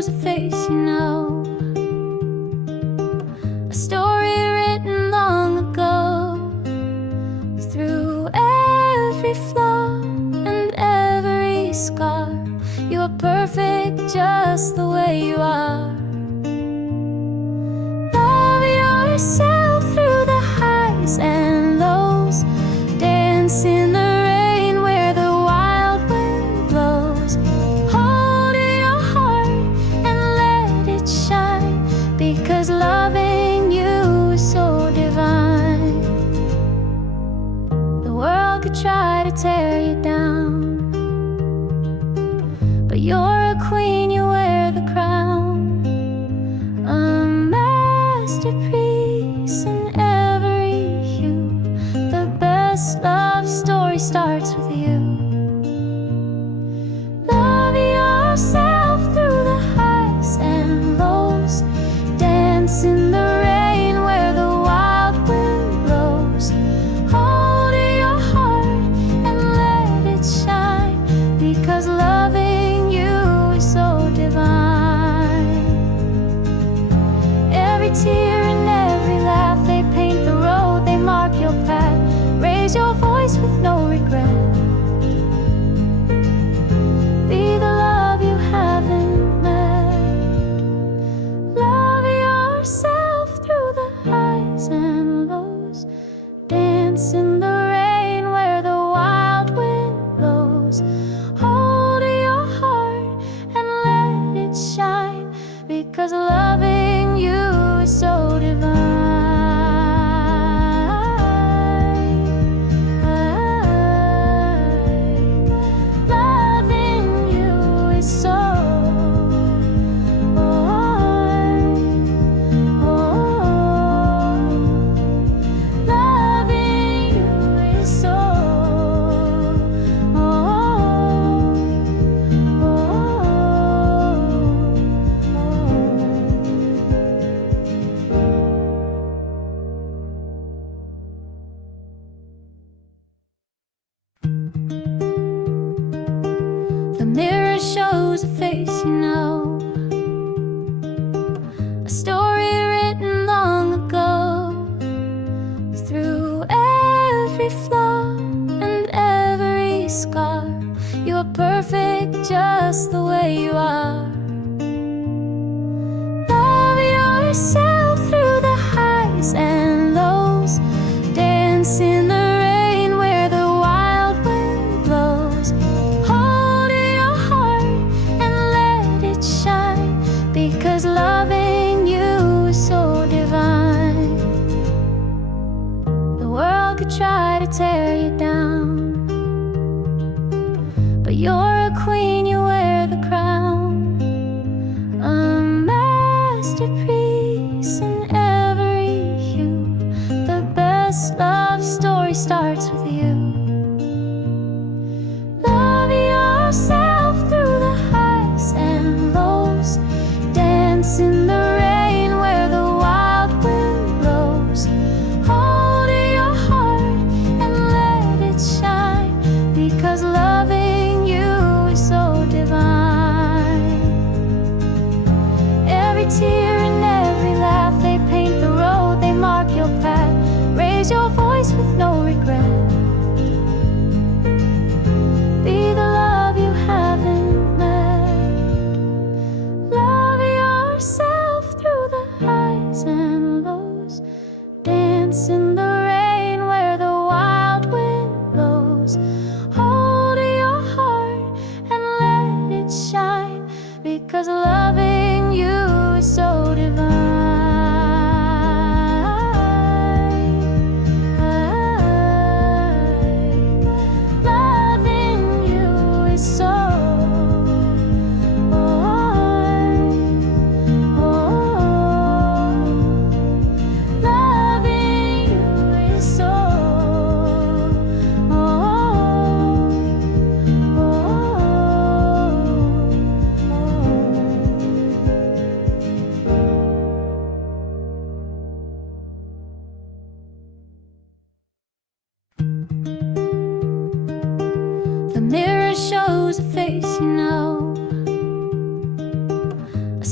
shows a face you know, a story written long ago. Through every flaw and every scar, you are perfect just the way you are. Love yourself through the highs and lows. Dance in the rain where the wild wind blows. Hold your heart and let it shine, because loving you is so divine. The world could try to tear you down, but you're a queen, you wear the crown. A masterpiece in every hue. The best love story starts with you. Love yourself through the highs and lows. Dance in the rain where the wild wind blows. Hold your heart and let it shine, because loving you is so divine. Every tear and every laugh, they paint the road, they mark your path. Raise your voice with no regret. Be the love you haven't met. Love yourself through the highs and lows. Dance in the rain where the wild wind blows. Hold your heart and let it shine, because loving you is so divine. Loving you is so, loving you is so, the mirror shows a face you know, a story written long ago. Through every flaw and every scar, you are perfect just the way you are. Love yourself through the highs and lows. Dance in the rain where the wild wind blows. Hold your heart and let it shine, because loving you is so divine. The world could try to tear you down, but you're a queen, you wear the crown. A masterpiece in every hue. The best love story starts with you. Love yourself through the highs and lows. Dance in the rain where the wild wind blows. Hold your heart and let it shine, because loving you is so divine. Every tear and every laugh, they paint the road, they mark your path. Raise your voice with no regret. Be the love you haven't met. Love yourself through the highs and lows. Dance in the rain where the wild wind blows. Hold your heart and let it shine, because loving you is so divine. Loving you is so, loving you is so, The mirror shows a face you know,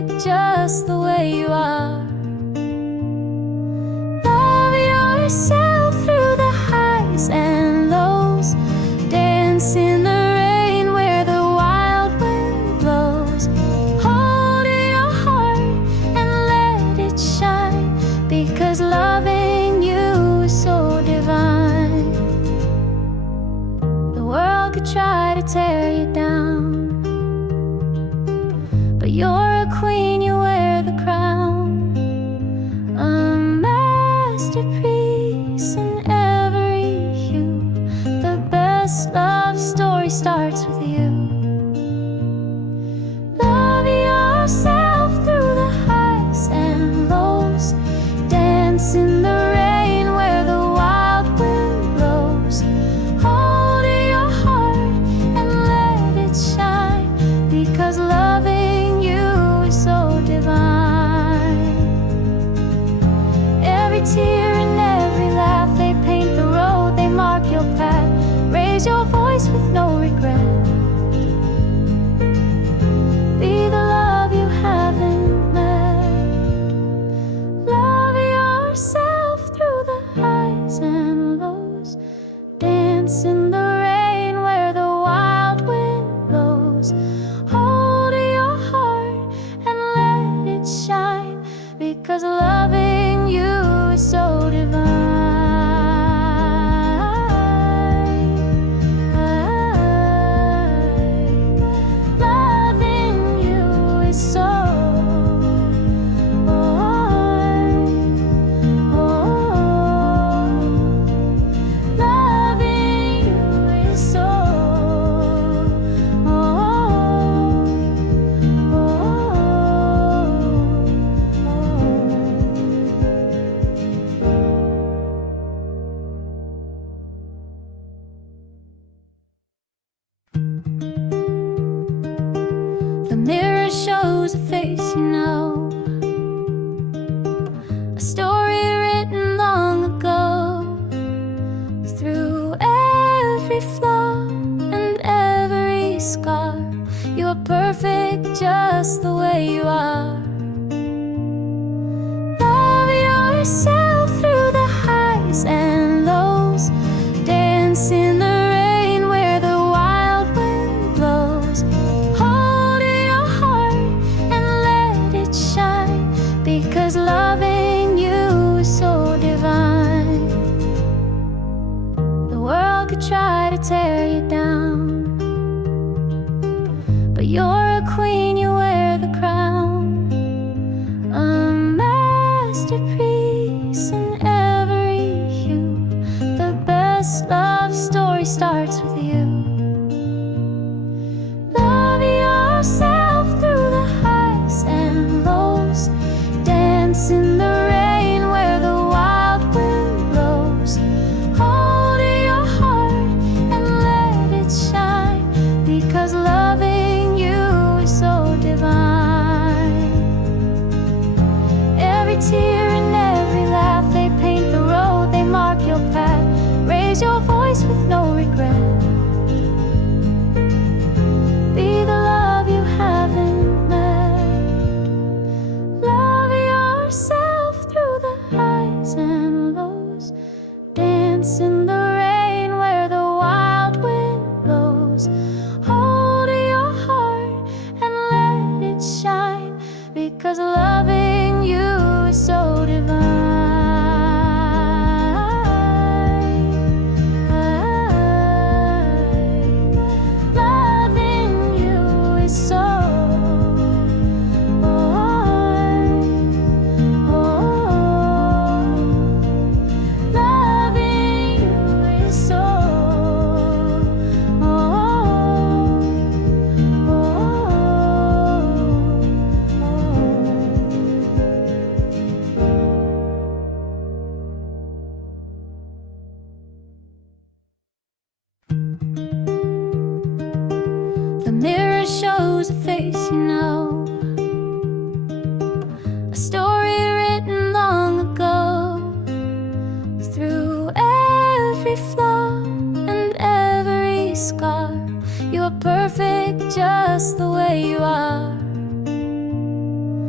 perfect just the way you are. Love yourself through the highs and lows. Dance in the rain where the wild wind blows. Hold your heart and let it shine, because loving you is so divine. The world could try to tear you down, but you're a queen, you wear the crown. A masterpiece in every hue. The best love story starts with you. Love yourself through the highs and lows. Dance in the rain where the wild wind blows. Hold your heart and let it shine, because loving you is so divine. Every tear and every laugh, they paint the road, they mark your path. Raise your voice with no regret. Be the love you haven't met. Love yourself through the highs and lows. Dance in the rain where the wild wind blows. Hold your heart and let it shine, because loving you is so divine. Loving you is so loving you is so The mirror shows a face you know, a story written long ago. Through every flaw and every scar, you are perfect just the way you are. Love yourself through the highs and lows. Dance in the rain where the wild wind blows. Hold your heart and let it shine, because loving you is so divine. The world could try to tear you down, but you're a queen, you wear the crown. A masterpiece in every hue. The best love story starts with you. Love yourself through the highs and lows. Dance in the rain where the wild wind blows. Hold your heart and let it shine, because loving you is so divine. Every tear and every laugh, they paint the road, they mark your path. Raise your voice with no regret. Be the love you haven't met. Love yourself through the highs and lows. Dance in the rain where the wild wind blows. Hold your heart and let it shine, because loving you is so divine. Loving you is so loving you is so The mirror shows a face you know, a story written long ago. Through every flaw and every scar, you are perfect just the way you are.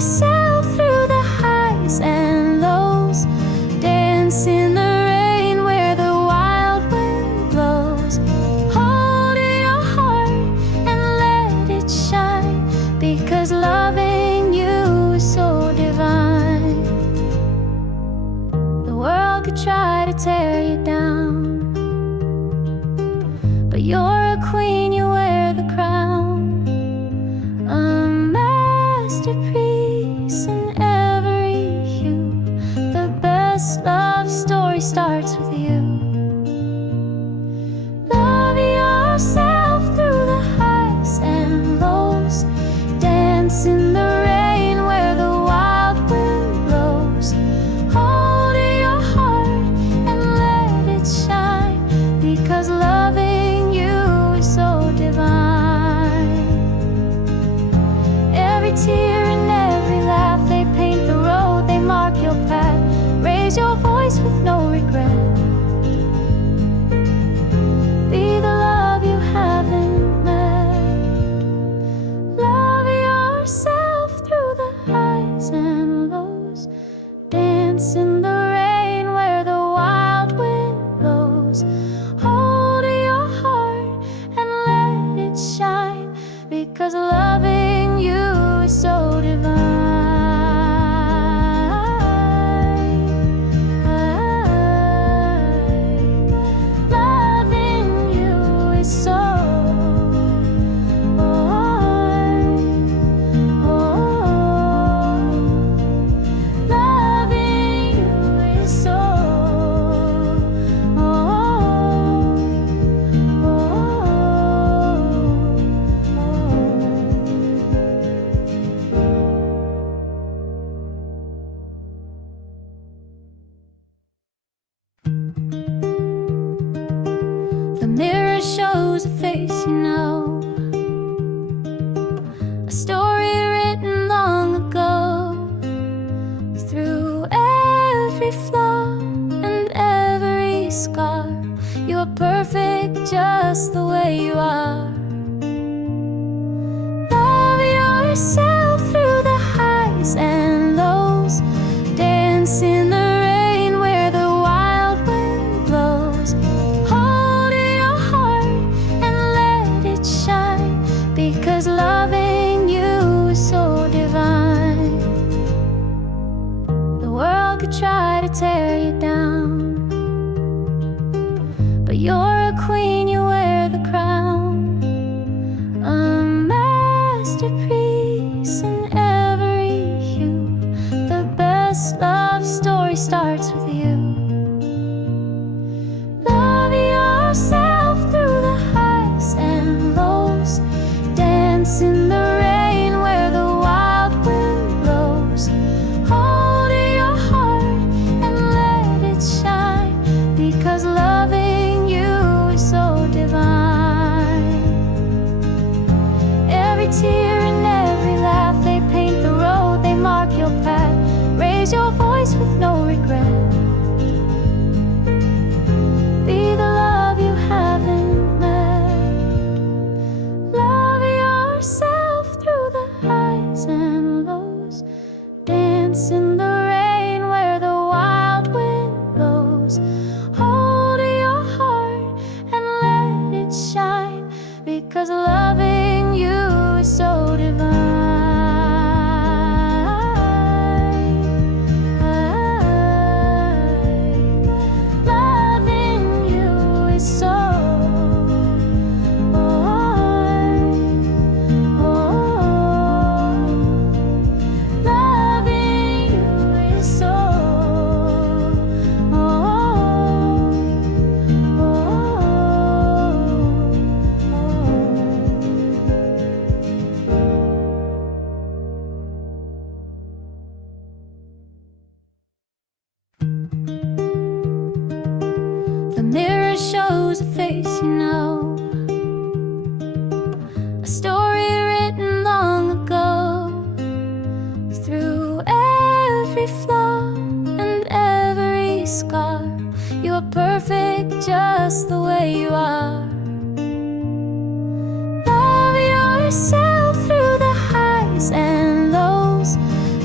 yourself through the highs and lows. Dance in the rain where the wild wind blows. Hold your heart and let it shine, because loving you is so divine. The world could try to tear you down, but you're a queen, you wear the crown. A masterpiece in every hue. The best love story starts with you. Love yourself through the highs and lows. Dance in the rain where the wild wind blows. Hold your heart and let it shine, because loving you is so divine. Every tear and every laugh, they paint the road, they mark your path. Raise your voice with no regret. Be the love you haven't met. Love yourself through the highs and lows. Dance in the rain where the wild wind blows. Hold your heart and let it shine, because loving you is so divine. Loving you is so loving you is so The mirror shows a face you know, a story written long ago. Through every flaw and every scar, you're perfect just the way you are. Love yourself through the highs and lows. Dance in the rain where the wild wind blows. Hold your heart and let it shine, because loving you is so divine. The world could try to tear you down, but you're a queen, you wear the crown. A masterpiece in every hue. The best love story starts with you. Love yourself through the highs and lows. Dance in the rain where the wild wind blows. Hold your heart and let it shine, because loving you is so divine. Every tear and every laugh, they paint the road, they mark your path. Raise your voice with no regret. Be the love you haven't met. Love yourself through the highs and lows. Dance in the rain where the wild wind blows. Hold your heart and let it shine, because loving you is so divine. Loving you is so loving you is so The mirror shows a face you know, a story written long ago. Through every flaw and every scar, you're perfect just the way you are. Love yourself through the highs and lows.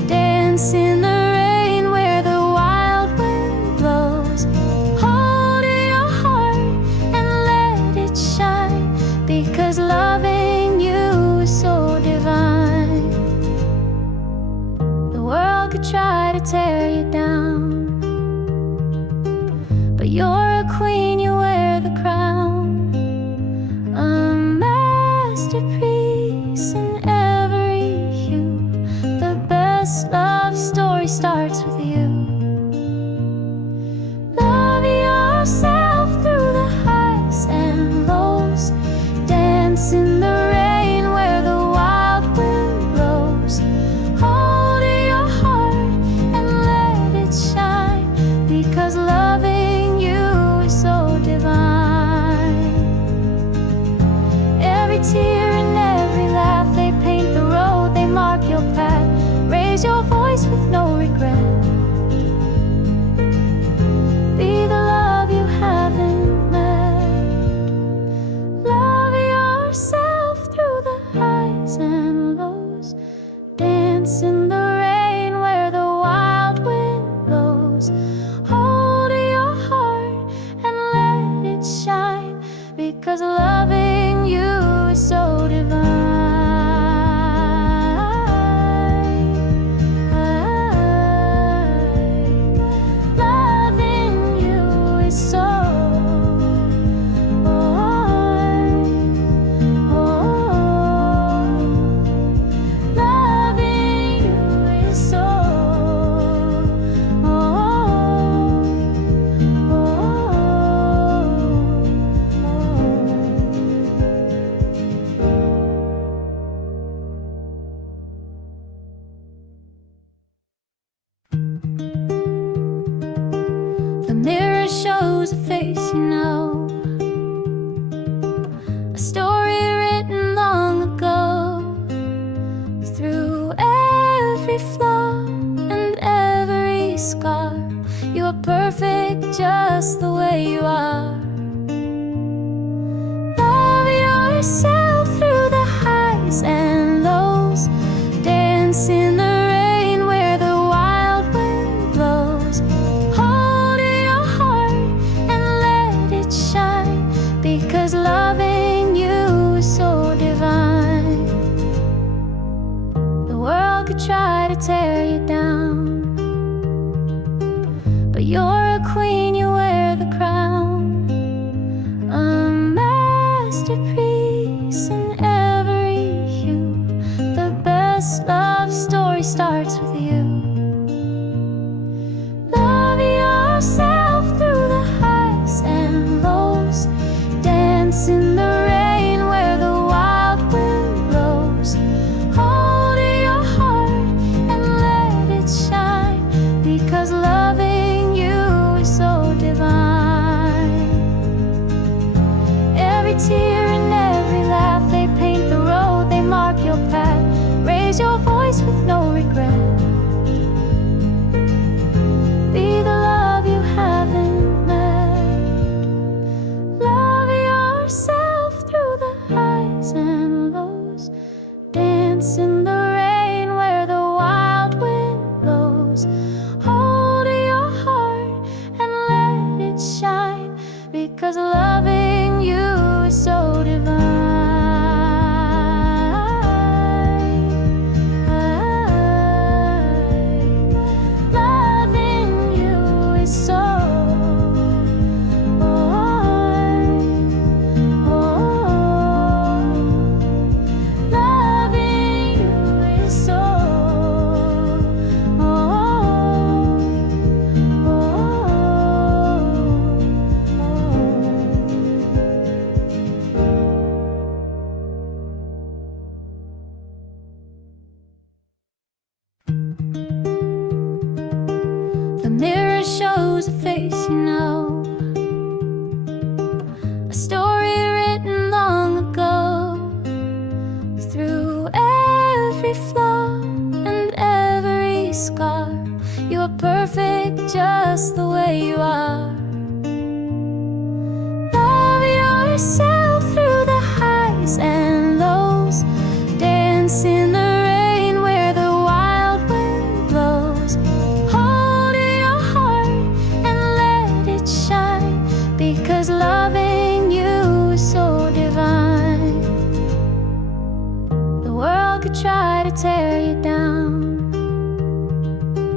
world could try to tear you down, but you're a queen, you wear the crown, a masterpiece in every hue. The best love story starts with you. Love yourself through the highs and lows. Dance in the rain where the wild wind blows. Hold your heart and let it shine, because loving you is so divine. Every tear and every laugh, they paint the road, they mark your path. Raise your voice with no regret. Be the love you haven't met. Love yourself through the highs and lows. Dance in the rain where the wild wind blows. Hold your heart and let it shine, because loving you is so divine. Loving you is so loving you is so The mirror shows a face you know, a story written long ago. Through every flaw and every scar, you are perfect just the way you are. Love yourself through the highs and lows. Dance in the rain where the wild wind blows. Hold your heart and let it shine, because loving you is so divine. The world could try to tear you down, but you're a queen, you wear the crown, a masterpiece in every hue. The best love story starts with you. Love yourself through the highs and lows. Dance in the rain where the wild wind blows. Hold your heart and let it shine, because loving you is so divine. Every tear and every laugh, they paint the road, they mark your path. Raise your voice with no regret. Be the love you haven't met. Love yourself through the highs and lows. Dance in the rain where the wild wind blows. Hold your heart and let it shine, because loving you is so divine. Loving you is so loving you is so The mirror shows a face you know, a story written long ago. Through every flaw and every scar, you are perfect just the way you are. Love yourself through the highs and lows. Dance in the rain where the wild wind blows. Hold your heart and let it shine, because loving you is so divine. The world could try to tear you down,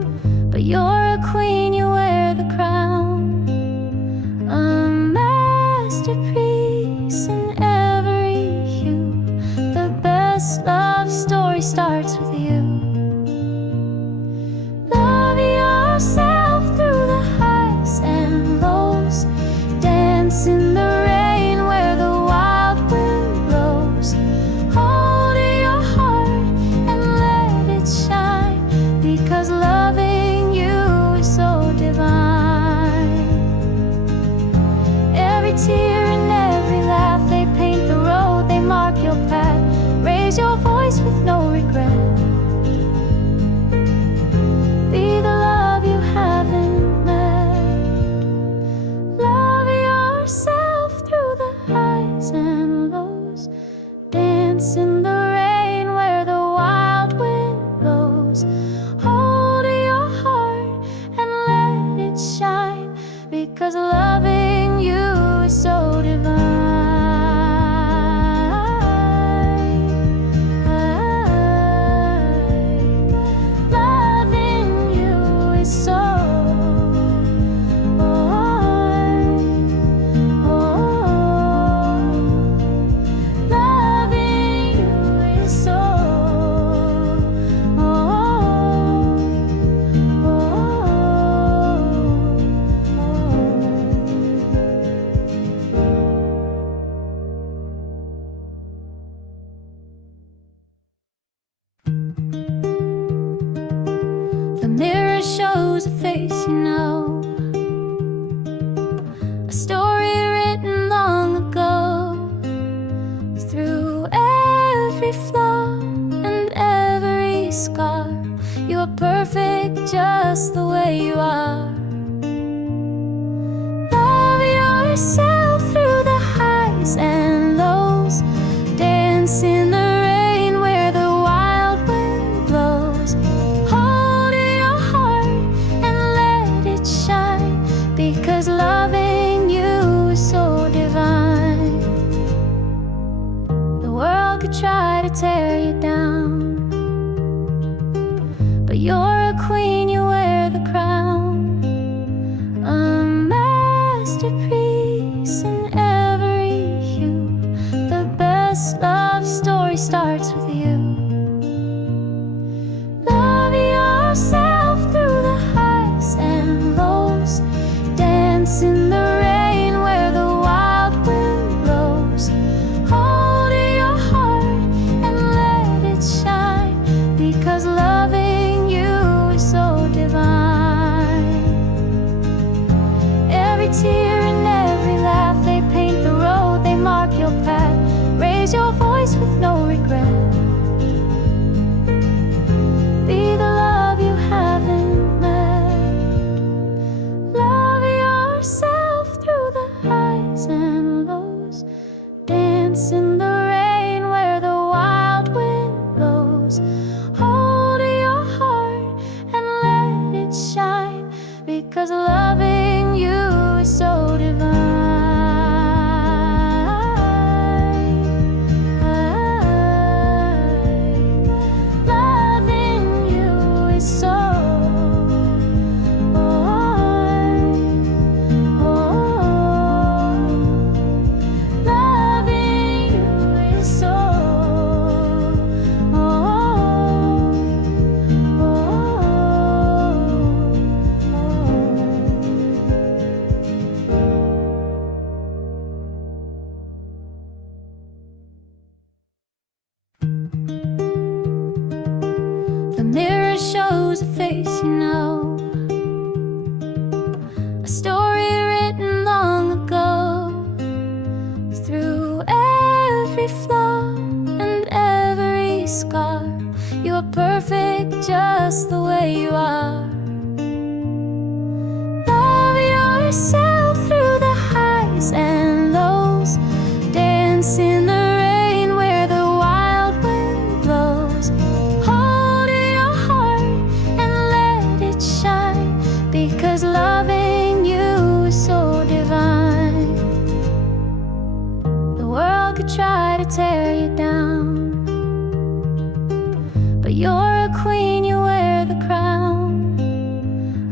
but you're a queen, you wear the crown. A masterpiece in every hue. The best love story starts with you. Love yourself through the highs and lows. Dance in the rain where the wild wind blows. Hold your heart and let it shine, because loving you is so divine. Every tear and every laugh, they paint the road, they mark your path. Raise your voice with no regret. Be the love you haven't met. Love yourself through the highs and lows. Dance in the rain where the wild wind blows. Hold your heart and let it shine, because loving you is so divine. Loving you is so loving you is so The mirror shows a face you know, a story written long ago. Through every flaw and every scar, you are perfect just the way you are. Love yourself through the highs and lows. Dance in the rain where the wild wind blows. Hold your heart and let it shine, because loving you is so divine. The world could try to tear you down, but you're a queen, you wear the crown. A masterpiece in every hue. The best love story starts with you. Love yourself through the highs and lows. Dance in the rain where the wild wind blows. Hold your heart and let it shine, because loving you is so divine. Every tear and every laugh, they paint the road, they mark your path. Raise your voice with no regret. Be the love you haven't met. Love yourself through the highs and lows. Dance in the rain where the wild wind blows. Hold your heart and let it shine, because loving you is so divine. Loving you is so loving you is so The mirror shows a face you know, a story written long ago. Through every flaw and every scar, you are perfect just the way you are. Love yourself through the highs and lows. Dance in the rain where the wild wind blows. Hold your heart and let it shine, because loving you is so divine. The world could try to tear you down, but you're a queen, you wear the crown.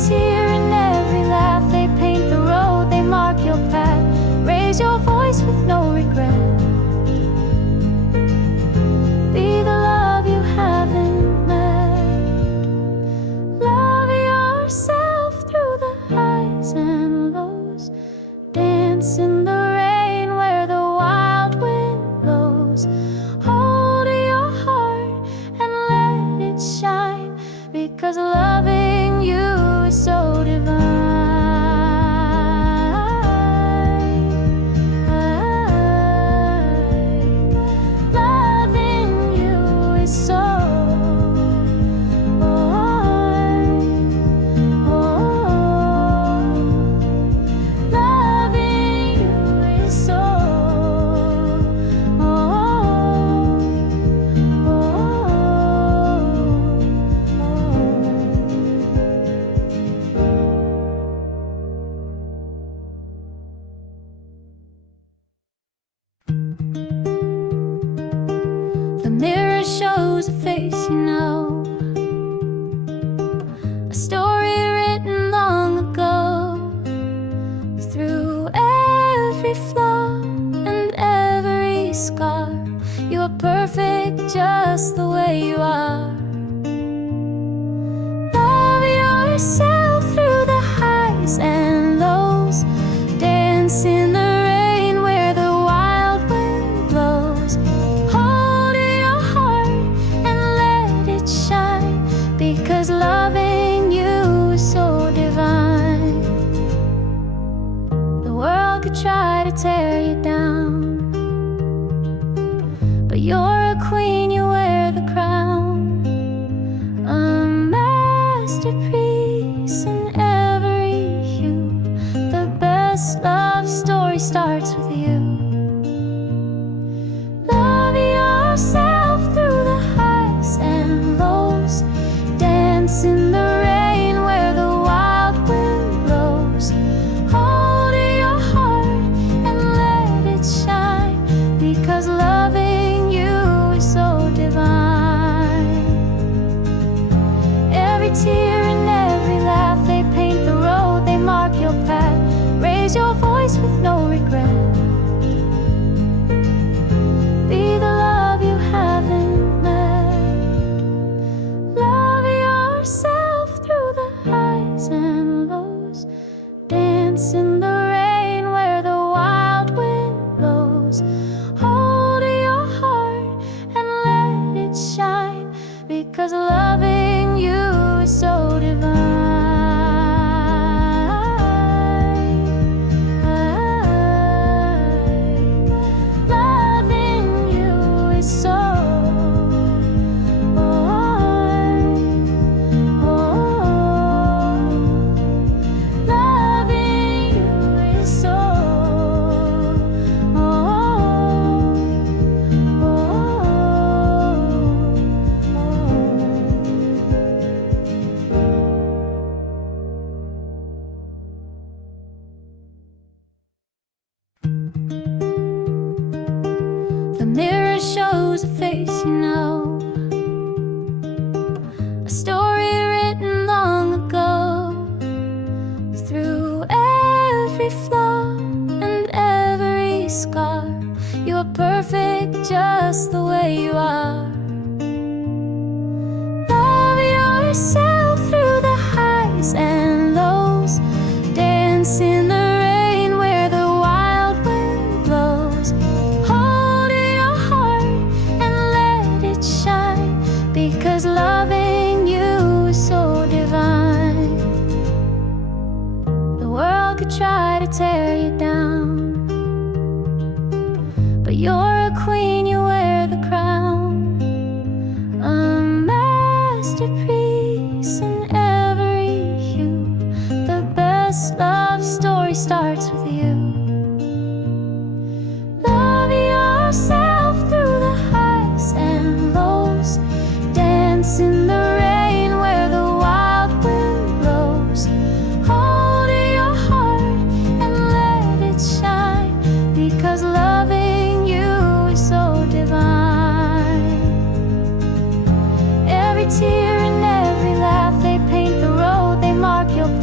tear and every laugh, they paint the road, they mark your path. Raise your voice with no regret. Be the love you haven't met. Love yourself through the highs and lows. Dance in the rain where the wild wind blows. Hold your heart and let it shine, because loving you is so divine. Loving you is so loving you is so The mirror shows a face you know, a story written long ago. Through every flaw and every scar, you are perfect just the way you are. Love yourself through the highs and lows. Dance in the rain where the wild wind blows. Hold your heart and let it shine, because loving you is so divine. The world could try to tear you down, but you're a queen, you wear the crown. A masterpiece in every hue. The best love story starts with you. Love yourself through the highs and lows. Dance in the rain where the wild wind blows. Hold your heart and let it shine, because loving you is so divine. Every tear and every laugh, they paint the road, they mark your path. Raise your voice with no regret. Be the love you haven't met. Love yourself through the highs and lows. Dance in the rain where the wild wind blows. Hold your heart and let it shine, because loving you is so divine. Loving you is so loving you is so The mirror shows a face you know, a story written long ago. Through every flaw and every scar, you are perfect just the way you are. Love yourself through the highs and lows. Dance in the rain where the wild wind blows. Hold your heart and let it shine, because loving you is so divine. The world could try to tear you down, but you're a queen, you wear the crown. A masterpiece in every hue. The best love story starts with you. Love yourself through the highs and lows. Dance in the rain where the wild wind blows. Hold your heart and let it shine, because loving you is so divine. Every tear and every laugh, they paint the road, they mark your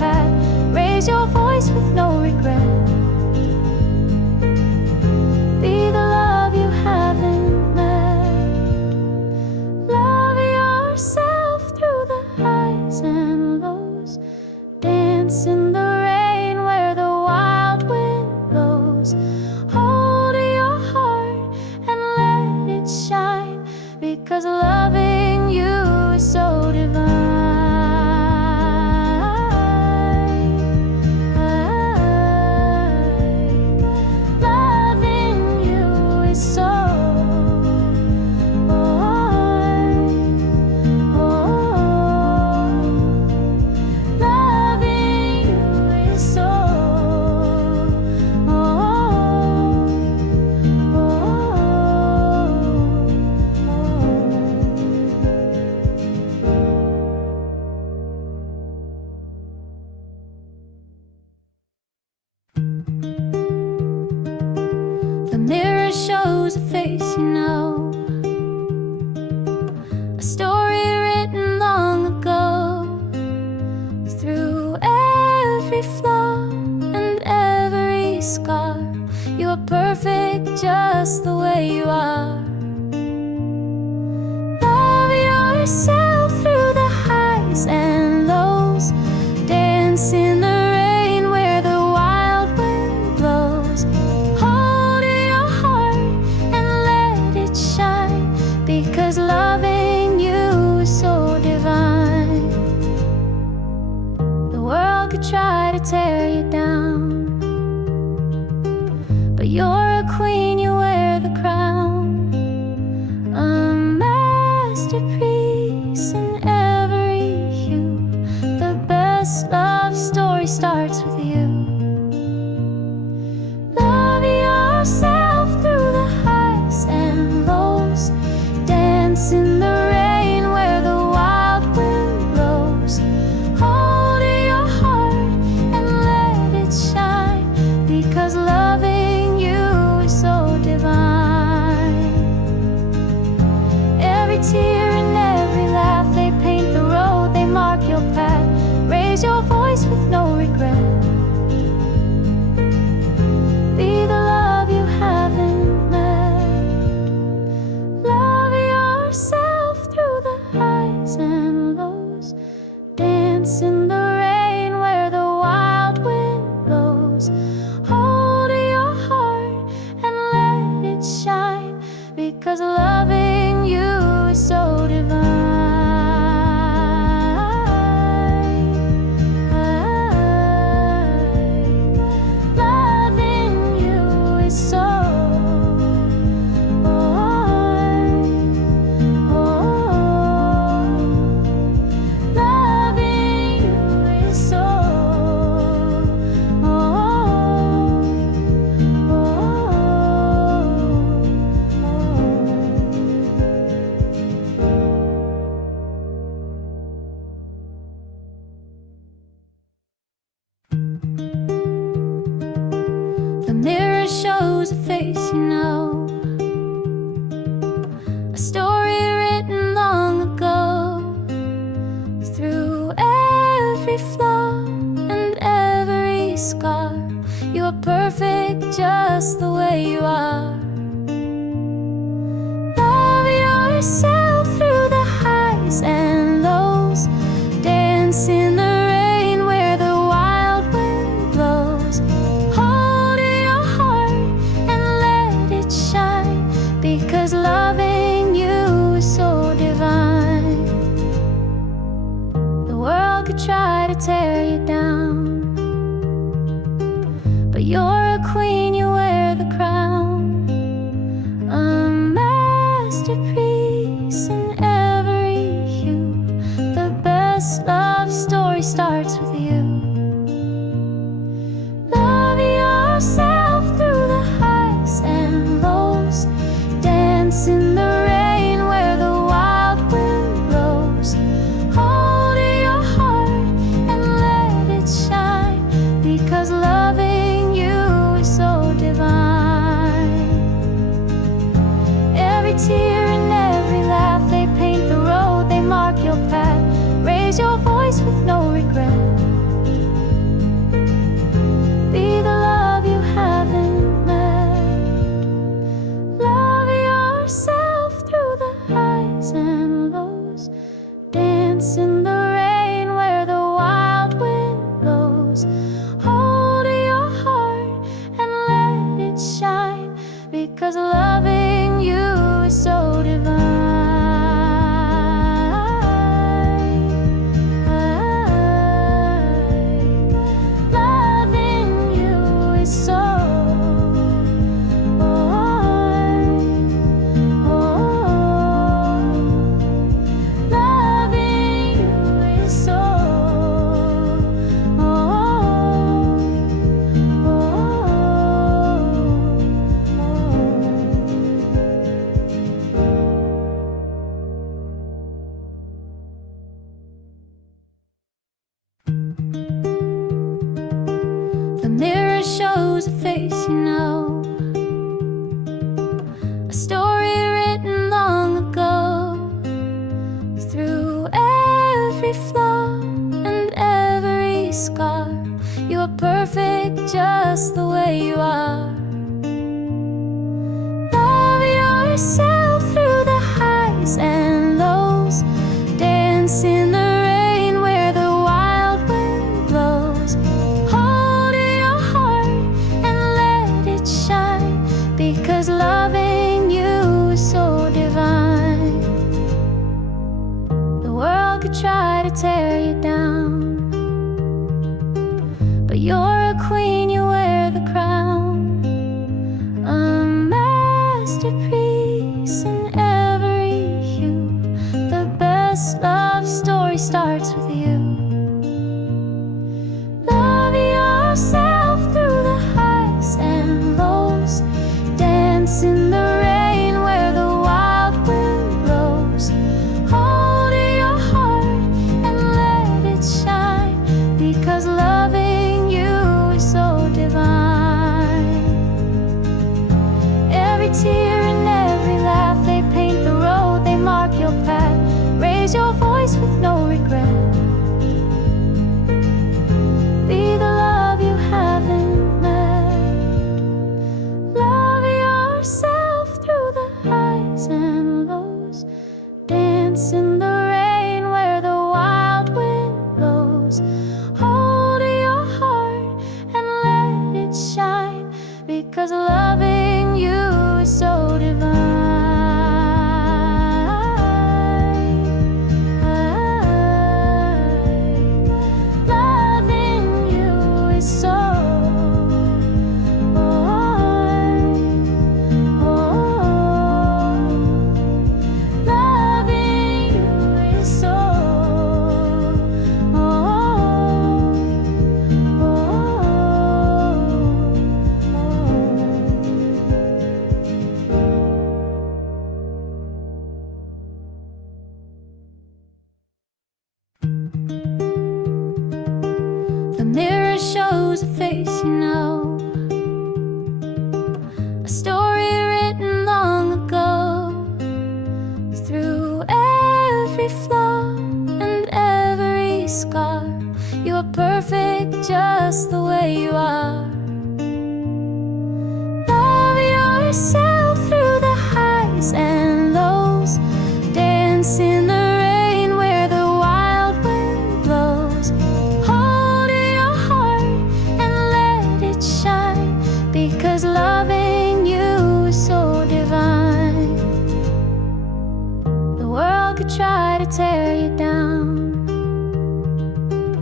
could try to tear you down, but you're a queen, you wear the crown, a masterpiece in every hue. The best love story starts with you. Love yourself through the highs and lows. Dance in the rain where the wild wind blows. Hold your heart and let it shine, because loving you is so divine. Every tear and every laugh, they paint the road, they mark your path. Raise your voice with no regret. Be the love you haven't met. Love yourself through the highs and lows. Dance in the rain where the wild wind blows. Hold your heart and let it shine, because loving you is so divine. Loving you is so loving you is so The mirror shows a face you know, a story written long ago. Through every flaw and every scar, you are perfect just the way you are. Love yourself through the highs and lows. Dance in the rain where the wild wind blows. Hold your heart and let it shine, because loving you is so divine. The world could try to tear you down, but you're a queen, you wear the crown, a masterpiece in every hue. The best love story starts with you. Love yourself through the highs and lows. Dance in the rain where the wild wind blows. Hold your heart and let it shine, because loving you is so divine. Every tear and every laugh, they paint the road, they mark your path. Raise your voice with no regret. Be the love you haven't met. Love yourself through the highs and lows. Dance in the rain where the wild wind blows. Hold your heart and let it shine, because loving you is so divine. Loving you is so loving you is so The mirror shows a face you know, a story written long ago. Through every flaw and every scar, you are perfect just the way you are. Love yourself through the highs and lows. Dance in the rain where the wild wind blows. Hold your heart and let it shine, because loving you is so divine. The world could try to tear you down,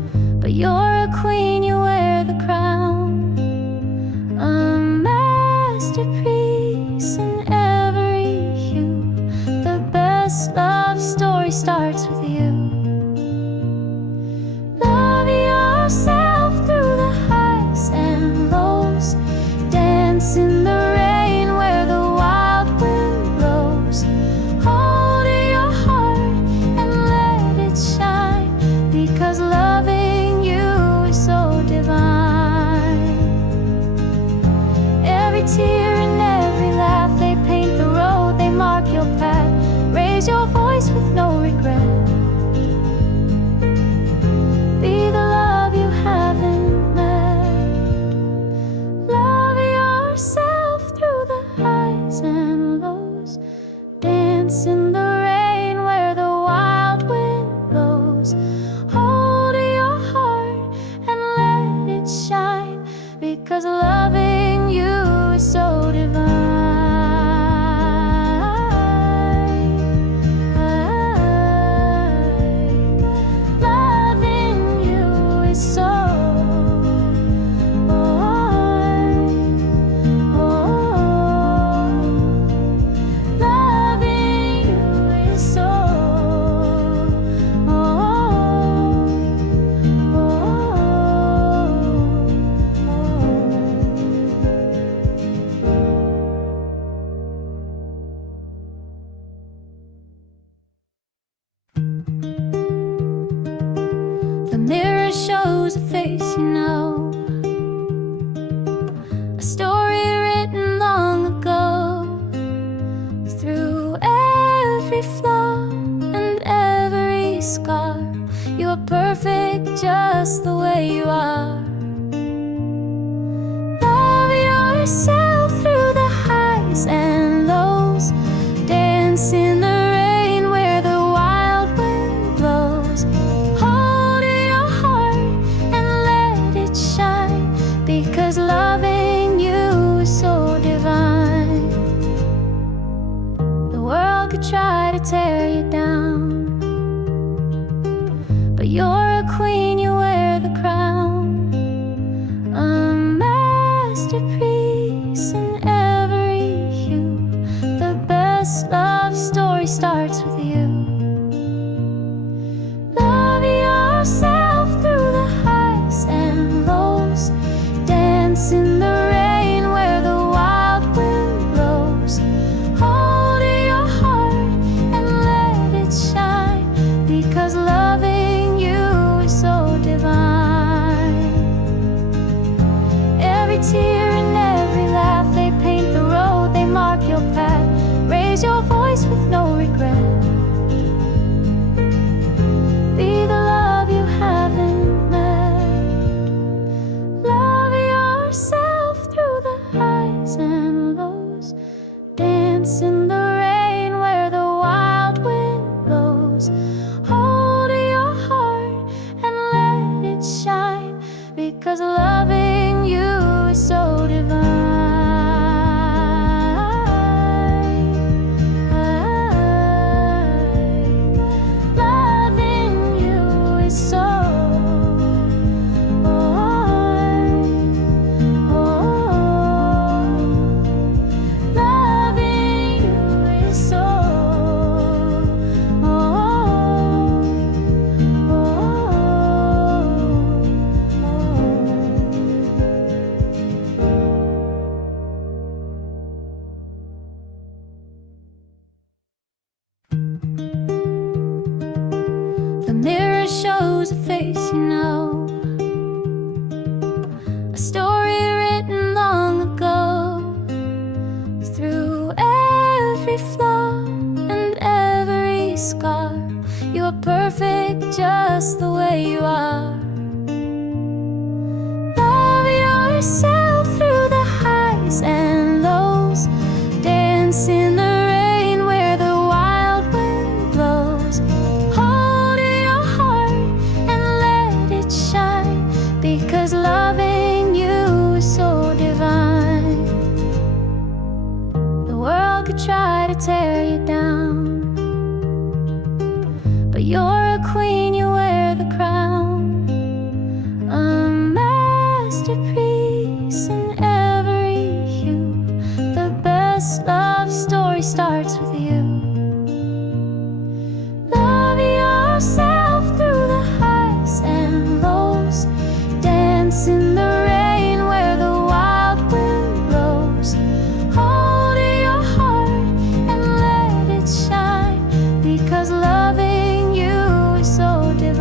shows a face you know, a story written long ago. Through every flaw and every scar, you are perfect just the way you are. Love yourself through the highs and lows. Dance in the rain where the wild wind blows. Hold your heart and let it shine, because loving you is so divine. The world could try to tear you down, but you're a queen, you wear the crown. A masterpiece in every hue. The best love story starts with you. Love yourself through the highs and lows. Dance in the rain where the wild wind blows. Hold your heart and let it shine, because loving you is so divine. Every tear and every laugh, they paint the road, they mark your path. Raise your voice with no regret. Be the love you haven't met. Love yourself through the highs and lows. Dance in the rain where the wild wind blows. Hold your heart and let it shine, because loving you is so divine. Loving you is so loving you is so The mirror shows a face you know, a story written long ago. Through every flaw and every scar, you are perfect just the way you are. Love yourself through the highs and lows. Dance in the rain where the wild wind blows. Hold your heart and let it shine, because loving you is so divine. The world could try to tear you down, but you're a queen, you wear the crown. A masterpiece in every hue. The best love story starts with you. Love yourself through the highs and lows. Dance in the rain where the wild wind blows. Hold your heart and let it shine, because loving you is so divine.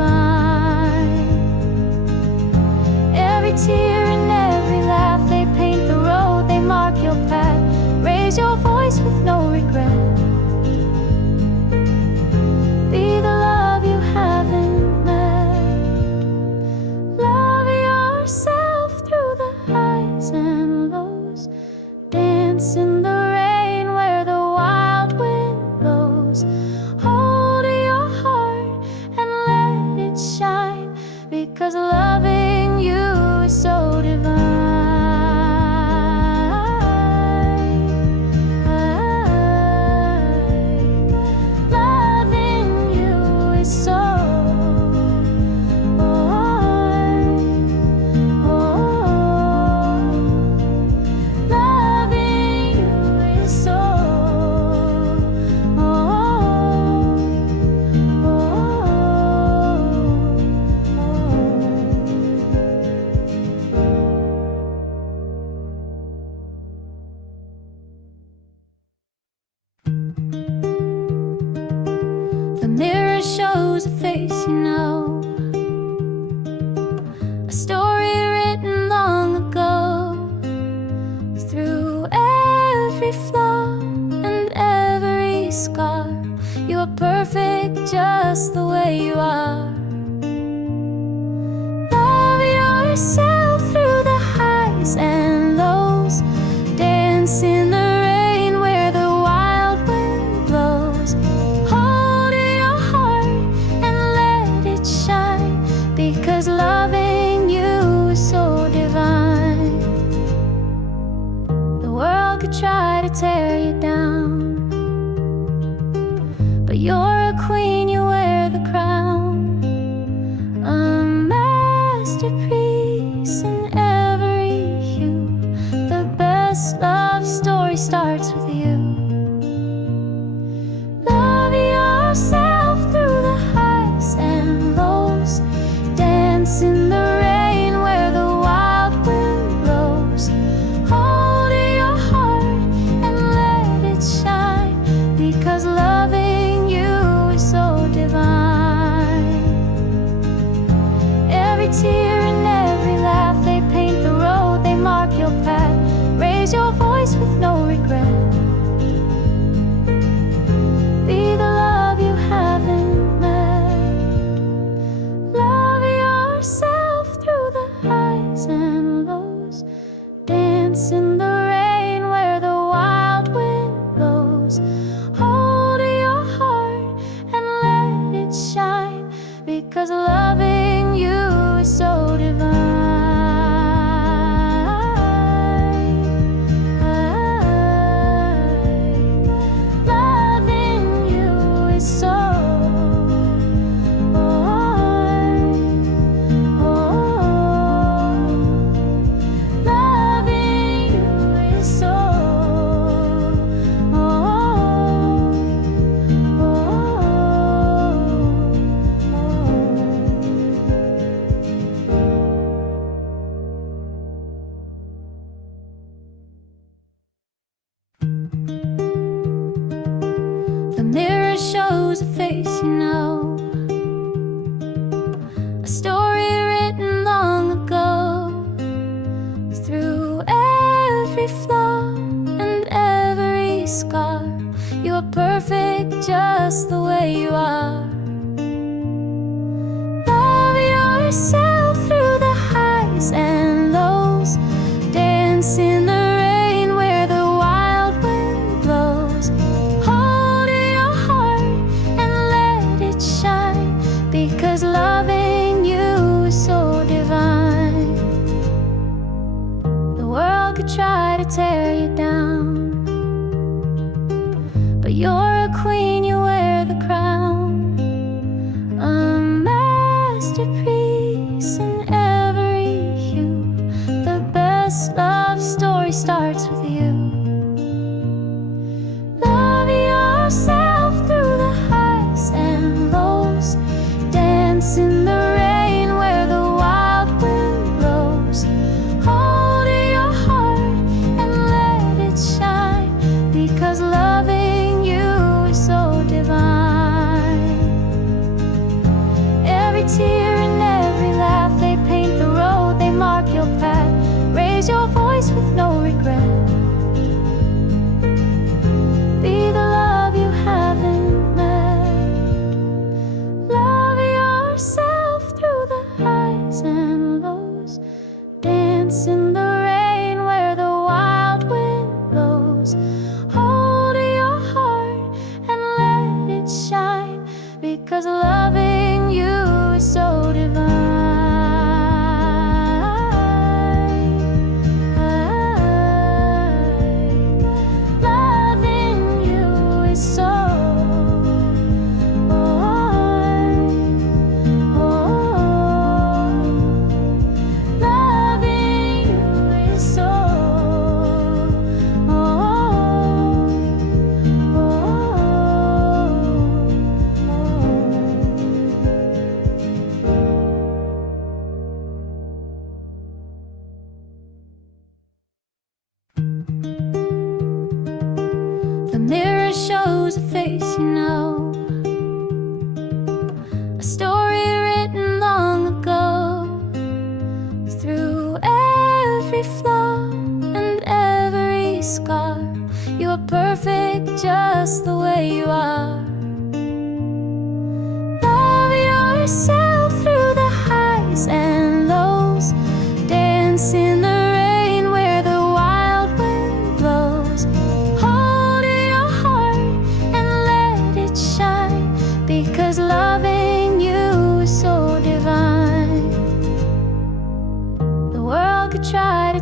because loving you is so divine. The world could try to tear you down, but you're a queen, you wear the crown, a masterpiece in every hue. The best love story starts with you. Love yourself through the highs and lows. Dance in the rain where the wild wind blows. Hold your heart and let it shine, because loving you is so divine. Every tear and every laugh, they paint the road, they mark your path. Raise your voice with no regret. Be the love you haven't met. Love yourself through the highs and lows. Dance in the rain where the wild wind blows. Hold your heart and let it shine, because loving you is so divine. Loving you is so loving you is so The mirror shows a face you know, a story written long ago. Through every flaw and every scar, you're perfect just the way you are. Love yourself through the highs and lows. Dance in the rain where the wild wind blows. Hold your heart and let it shine, because loving you is so divine. The world could try to tear you down, but you're a queen, you wear the crown, a masterpiece in every hue. The best love story starts with you. Love yourself through the highs and lows. Dance in the rain where the wild wind blows. Hold your heart and let it shine, because loving you is so divine. Every tear and every laugh, they paint the road, they mark your path. Raise your voice with no regret. Be the love you haven't met. Love yourself through the highs and lows. Dance in the rain where the wild wind blows. Hold your heart and let it shine, because loving you is so divine. Loving you is so loving you is so The mirror shows a face you know, a story written long ago. Through every flaw and every scar, you're perfect just the way you are. Love yourself through the highs and lows. Dance in the rain where the wild wind blows. Hold your heart and let it shine, because loving you is so divine.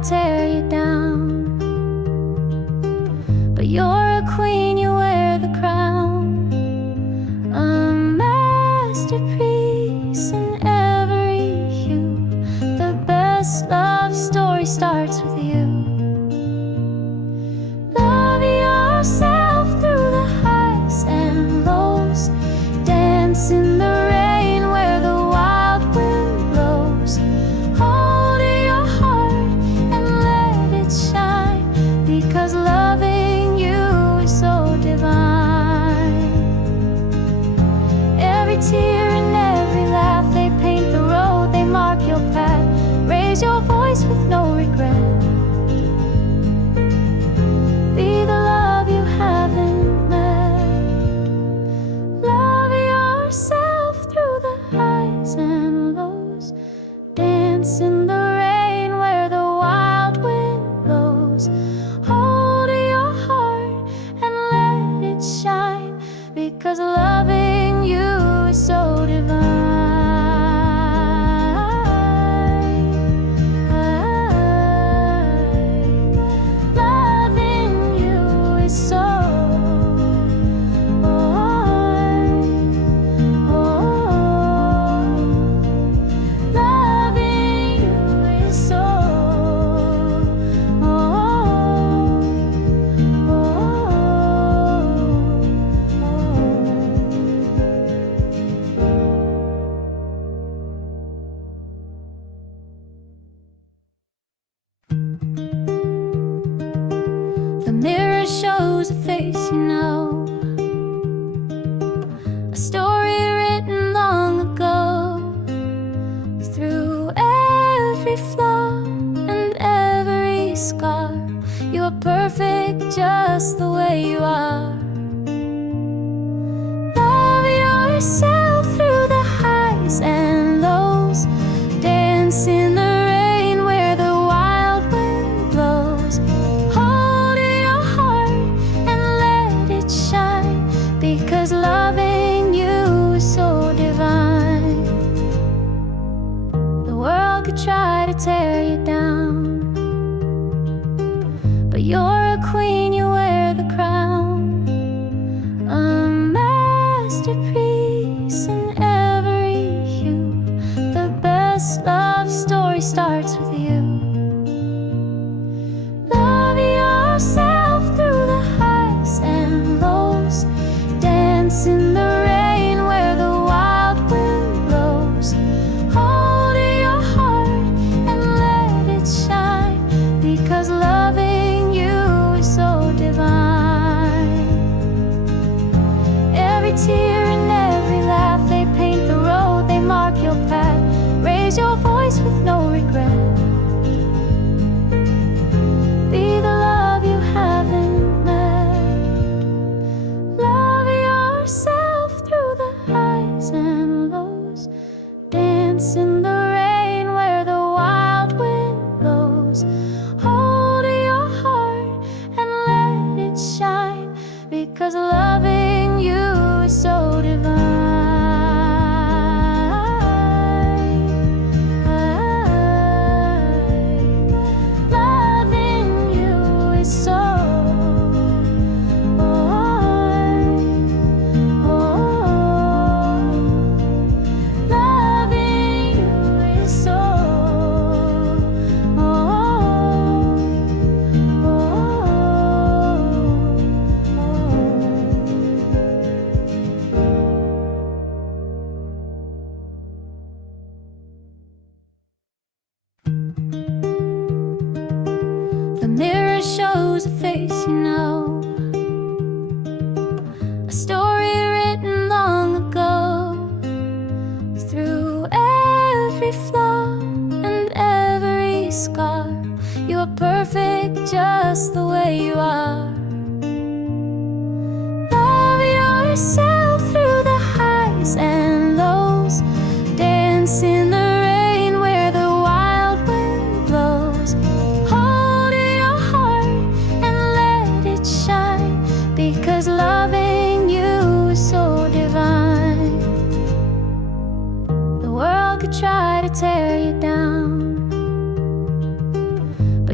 tear you down, but you're a queen, you wear the crown, a masterpiece in every hue. The best love story starts with you. Love yourself through the highs and lows, dance in the rain where the wild wind blows. Hold your heart and let it shine, because loving you is so divine. Every tear and every laugh, they paint the road, they mark your path. Raise your voice with no regret. Be the love you haven't met. Love yourself through the highs and lows, dance in the rain where the wild wind blows. Hold your heart and let it shine, because loving you is so divine. Loving you is so loving you is so The mirror shows a face you know, a story written long ago. Through every flaw and every scar, you are perfect just the way you are. Love yourself through the highs and lows, dance in the rain where the wild wind blows. Hold your heart and let it shine, because loving you is so divine. The world could try to tear you down, but you're a queen, you wear the crown, a masterpiece in every hue. The best love story starts with you. Love yourself through the highs and lows, dance in the rain where the wild wind blows. Hold your heart and let it shine, because loving you is so divine. Every tear and every laugh, they paint the road, they mark your path. Raise your voice with no regret. Be the love you haven't met. Love yourself through the highs and lows, dance in the rain where the wild wind blows. Hold your heart and let it shine, because loving you is so divine. Loving you is so loving you is so The mirror shows a face you know, a story written long ago. Through every flaw and every scar, you are perfect just the way you are. Love yourself through the highs and lows, dance in the rain where the wild wind blows. Hold your heart and let it shine, because loving you is so divine. The world could try to tear you down, but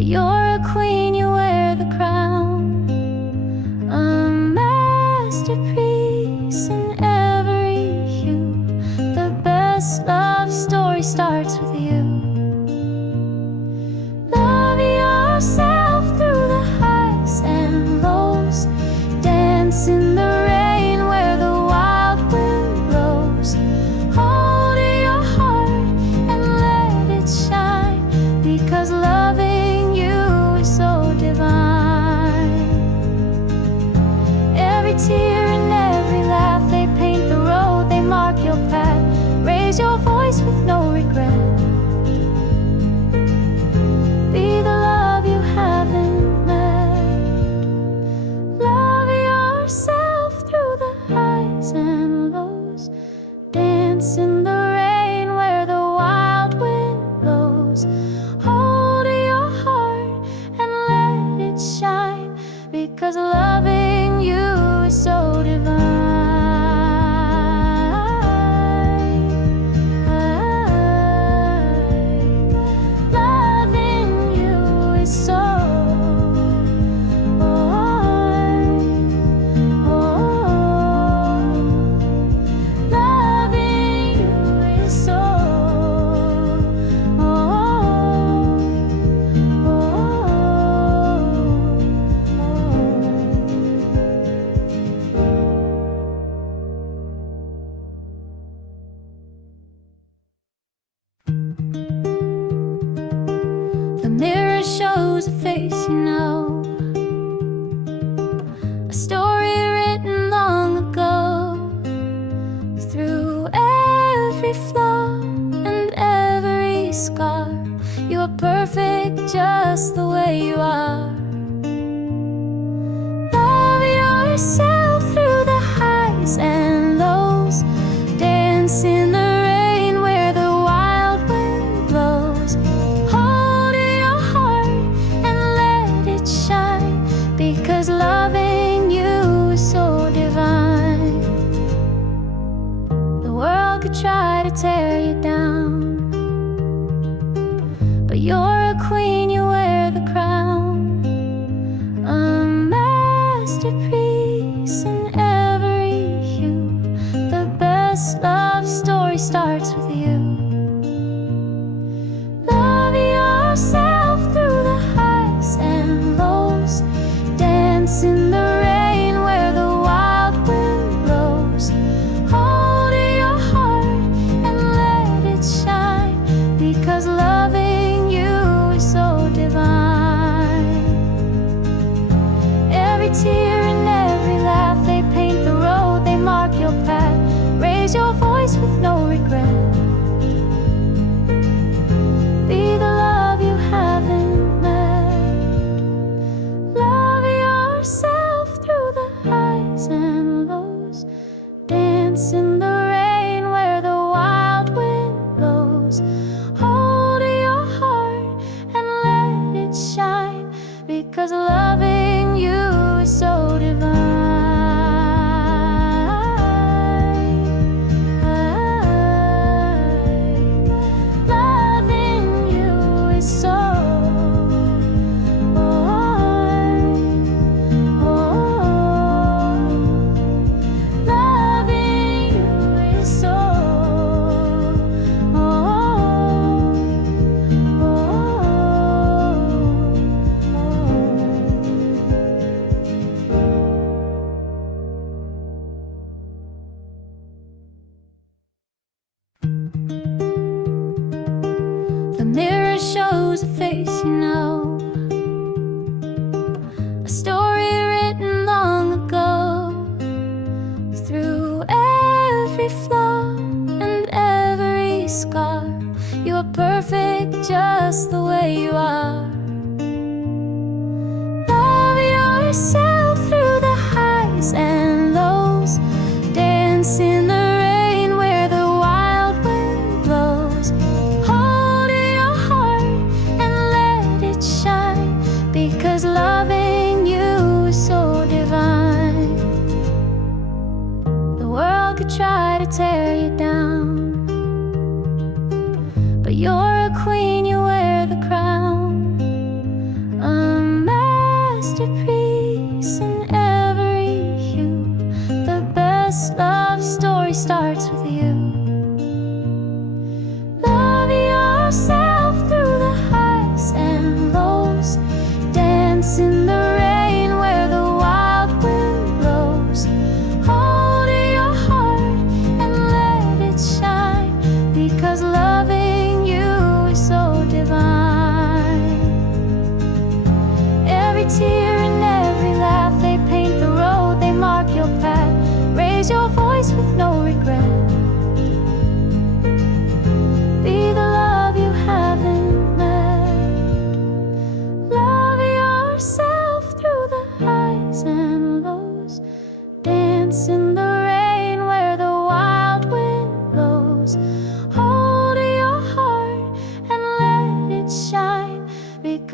you're a queen, you wear the crown. A masterpiece in every hue. The best love story starts with you. Love yourself through the highs and lows. Dance in the rain where the wild wind blows. Hold your heart and let it shine, because loving you is so divine. Every tear and every laugh, they paint the road, they mark your path. Raise your voice with no regret. Be the love you haven't met. Love yourself through the highs and lows. Dance in the rain where the wild wind blows. Hold your heart and let it shine, because loving you is so divine. Loving you is so loving you is so The mirror shows a face you know, a story written long ago. Through every flaw and every scar, you are perfect just the way you are. Love yourself through the highs and lows. Dance in the rain where the wild wind blows. Hold your heart and let it shine, because loving you is so divine. The world could try to tear you down, but you're a queen, you wear the crown. A masterpiece in every hue. The best love story starts with you. Love yourself through the highs and lows. Dance in the rain where the wild wind blows. Hold your heart and let it shine, because loving you is so divine. Every tear and every laugh, they paint the road, they mark your path. Raise your voice with no regret. Be the love you haven't met. Love yourself through the highs and lows. Dance in the rain where the wild wind blows. Hold your heart and let it shine, because loving you is so divine. Loving you is so loving you is so The mirror shows a face you know, a story written long ago. Through every flaw and every scar, you are perfect just the way you are. Love yourself through the highs and lows. Dance in the rain where the wild wind blows. Hold your heart and let it shine, because loving you is so divine. The world could try to tear you down, but you're a queen, you wear the crown.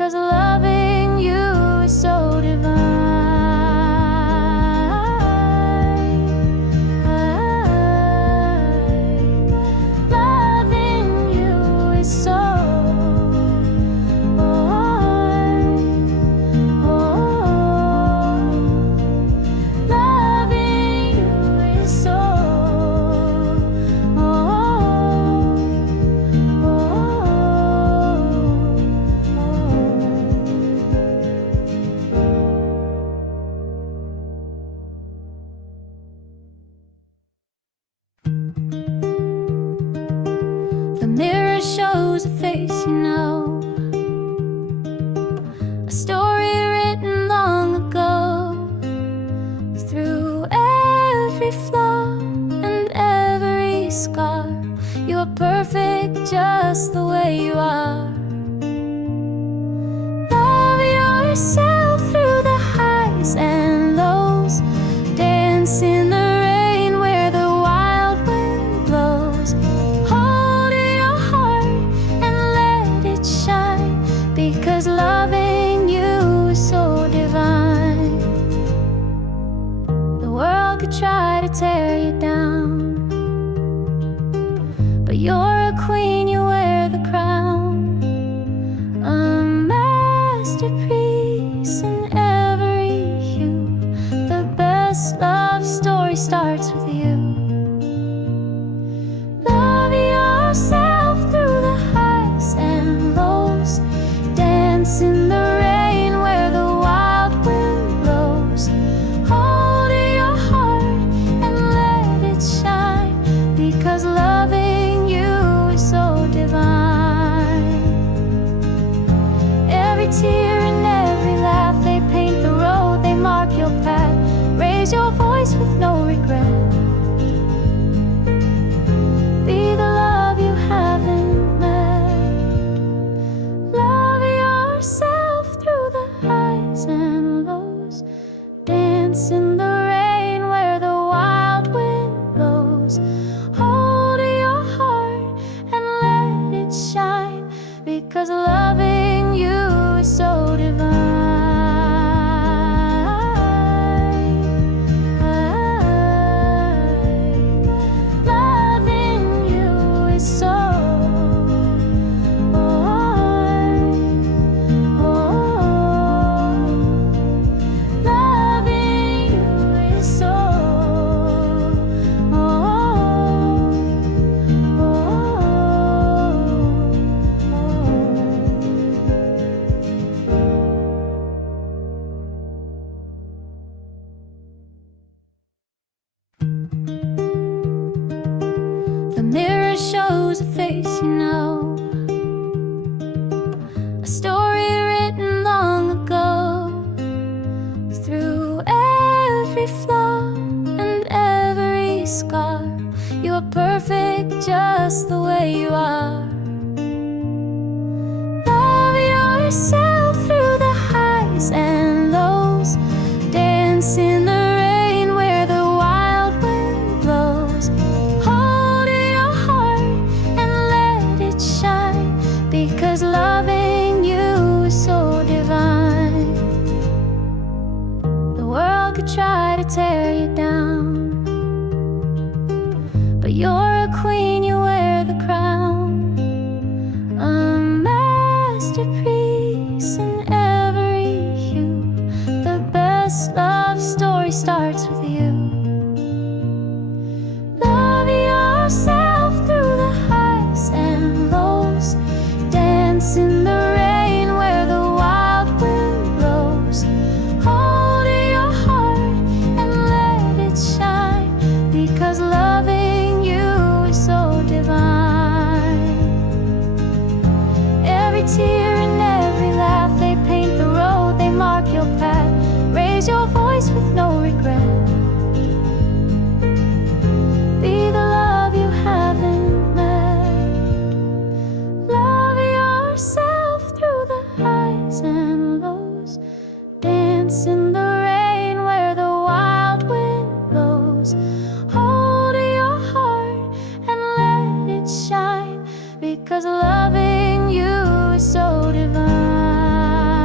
because loving you is so divine. Loving you is so The mirror shows a face you know, a story written long ago. Through every flaw and every scar, you are perfect just the way you are. Love yourself through the highs and lows. Dance in the rain where the wild wind blows. Hold your heart and let it shine, because loving you is so divine. The world could try to tear you down, but you're a queen, you wear the crown. A masterpiece in every hue. The best love story starts with you. Love yourself through the highs and lows. Dance in the rain where the wild wind blows. Hold your heart and let it shine, because loving you is so divine. Every tear and every laugh, they paint the road, they mark your path. Raise your voice with no regret. Be the love you haven't met. Love yourself through the highs and lows. Dance in the rain where the wild wind blows. Hold your heart and let it shine, because loving you is so divine. Loving you is so loving you is so The mirror shows a face you know, a story written long ago. Through every flaw and every scar, you are perfect just the way you are. Love yourself through the highs and lows. Dance in the rain where the wild wind blows. Hold your heart and let it shine, because loving you is so divine. The world could try to tear you down, but you're a queen, you wear the crown. A masterpiece in every hue. The best love story starts with you. Love yourself through the highs and lows. Dance in the rain where the wild wind blows. Hold your heart and let it shine, because loving you is so divine. Every tear and every laugh, they paint the road, they mark your path. Raise your voice with no regret. Be the love you haven't met. Love yourself through the highs and lows. Dance in the rain where the wild wind blows. Hold your heart and let it shine, because loving you is so divine.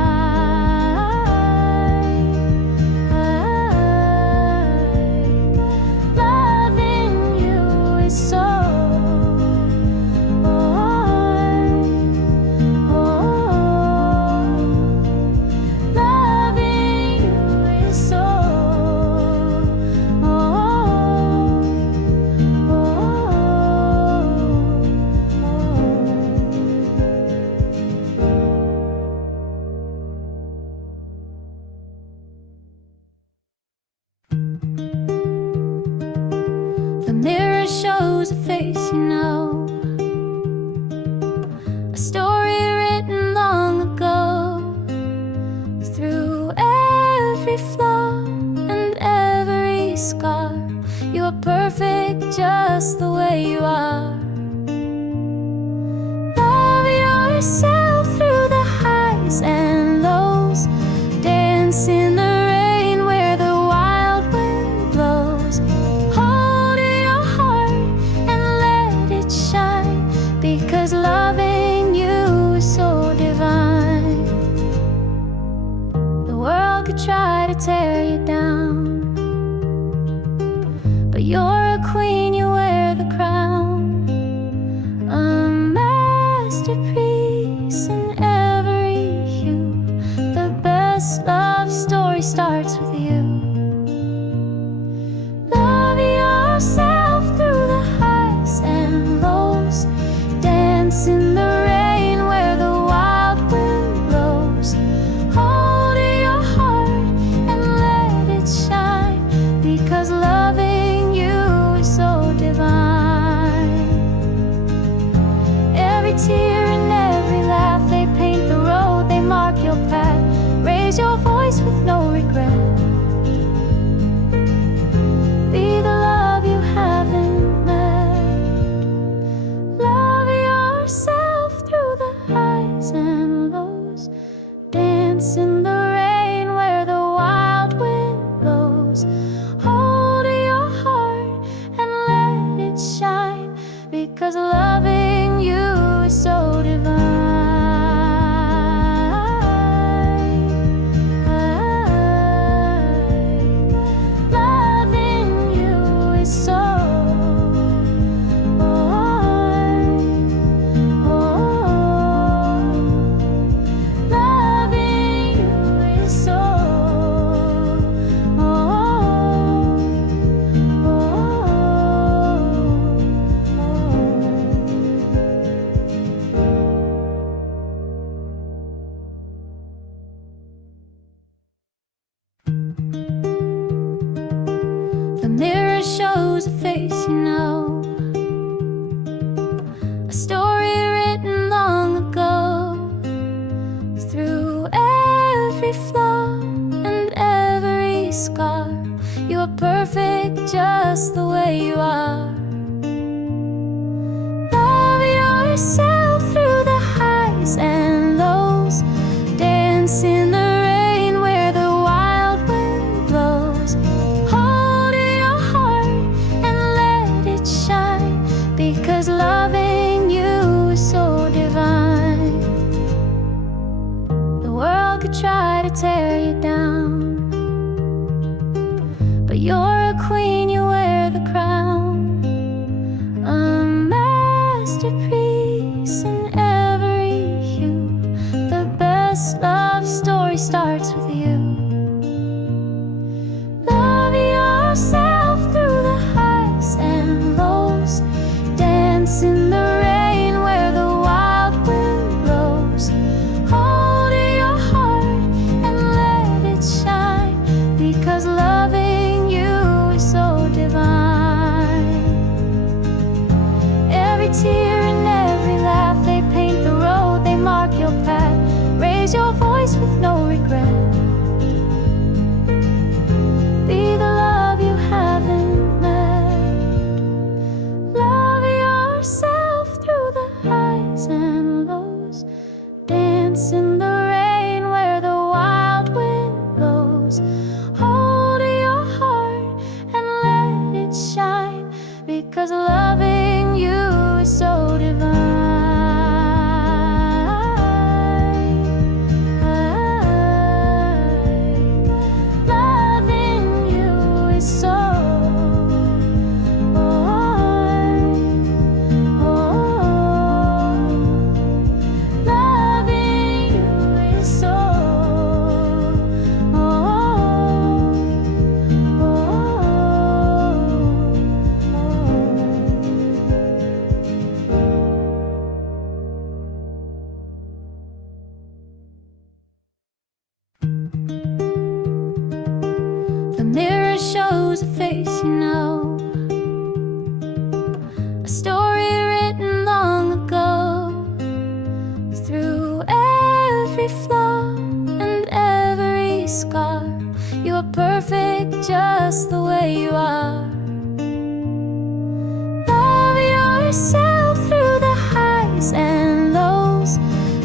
yourself through the highs and lows. Dance in the rain where the wild wind blows. Hold your heart and let it shine, because loving you is so divine. The world could try to tear you down, but you're a queen, you wear the crown. A masterpiece in every hue. The best love story starts with you. Love yourself through the highs and lows. Dance in the rain where the wild wind blows. Hold your heart and let it shine, because loving you is so divine. Every tear and every laugh, they paint the road, they mark your path. Raise your voice with no regret. Be the love you haven't met. Love yourself through the highs and lows. Dance in the rain where the wild wind blows. Hold your heart and let it shine, because loving you is so divine. Loving you is so loving you is so The mirror shows a face you know, a story written long ago. Through every flaw and every scar, you are perfect just the way you are. Love yourself through the highs and lows. Dance in the rain where the wild wind blows. Hold your heart and let it shine, because loving you is so divine. The world could try to tear you down, but you're a queen, you wear the crown. A masterpiece in every hue. The best love story starts with you. Love yourself through the highs and lows. Dance in the rain where the wild wind blows. Hold your heart and let it shine, because loving you is so divine. Every tear and every laugh, they paint the road, they mark your path. Raise your voice with no regret. Be the love you haven't met. Love yourself through the highs and lows. Dance in the rain where the wild wind blows. Hold your heart and let it shine, because loving you is so divine. Loving you is so loving you is so The mirror shows a face you know, a story written long ago. Through every flaw and every scar, you are perfect just the way you are. Love yourself through the highs and lows.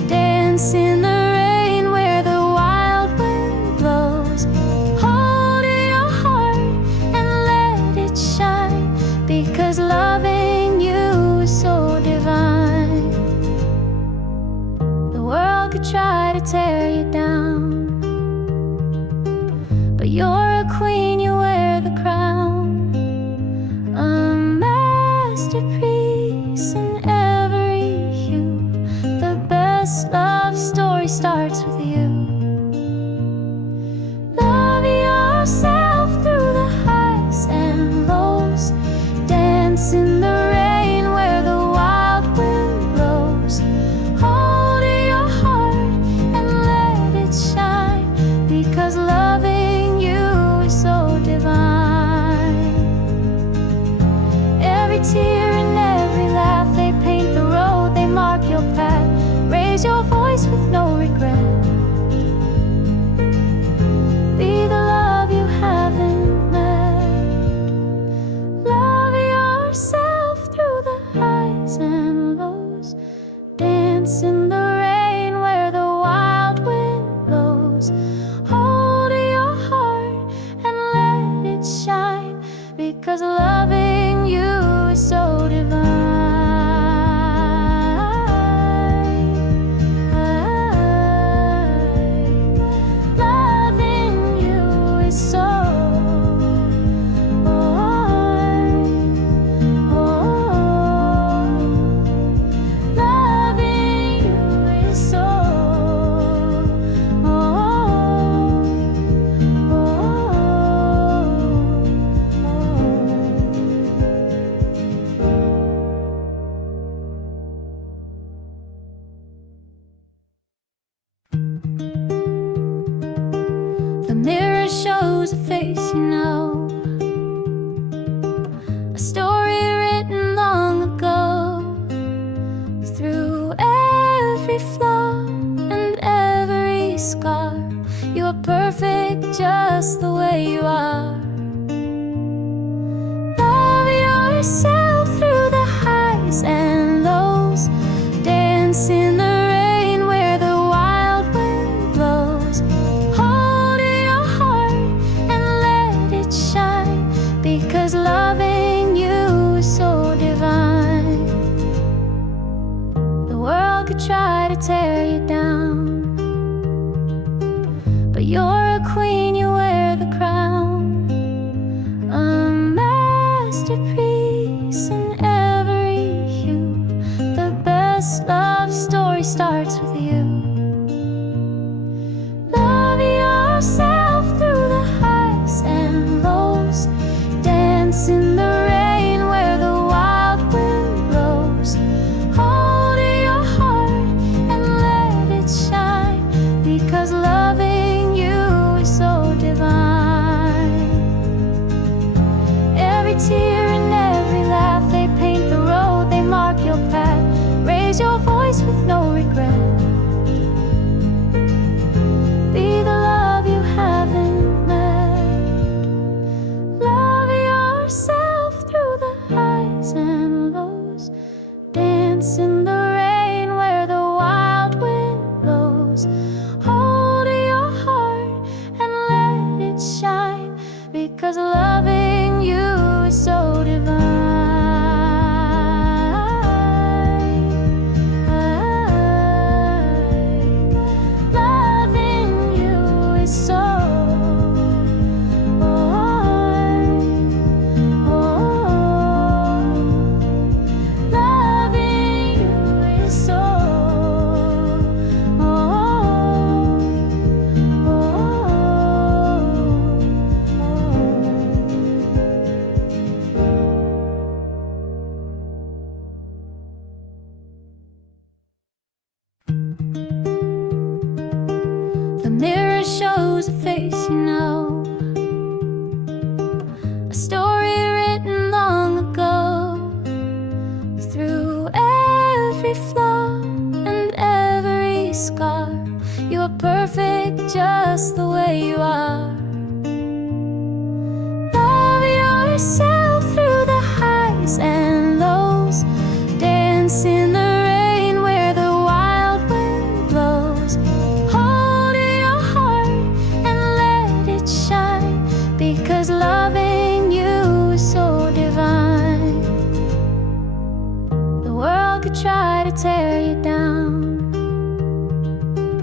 could try to tear you down, but you're a queen, you wear the crown, a masterpiece in every hue. The best love story starts with you. Love yourself through the highs and lows. Dance in the rain where the wild wind blows. Hold your heart and let it shine, because loving you is so divine. Every tear and every laugh, they paint the road, they mark your path. Raise your voice with no regret. Be the love you haven't met. Love yourself through the highs and lows. Dance in the rain where the wild wind blows. Hold your heart and let it shine, because loving you is so divine. Loving you is so loving you is so The mirror shows a face you know, a story written long ago. Through every flaw and every scar, you are perfect just the way you are. Love yourself through the highs and lows. Dance in the rain where the wild wind blows. Hold your heart and let it shine, because loving you is so divine. The world could try to tear you down, but you're a queen, you wear the crown, a masterpiece in every hue. The best love story starts with you. Love yourself through the highs and lows. Dance in the rain where the wild wind blows. Hold your heart and let it shine, because loving you is so divine. Every tear and every laugh, they paint the road, they mark your path. Raise your voice with no regret. Be the love you haven't met. Love yourself through the highs and lows. Dance in the rain where the wild wind blows. Hold your heart and let it shine, because loving you is so divine. Loving you is so loving you is so The mirror shows a face you know, a story written long ago. Through every flaw and every scar, you are perfect just the way you are. Love yourself through the highs and lows. Dance in the rain where the wild wind blows. Hold your heart and let it shine, because loving you is so divine. The world could try to tear you down,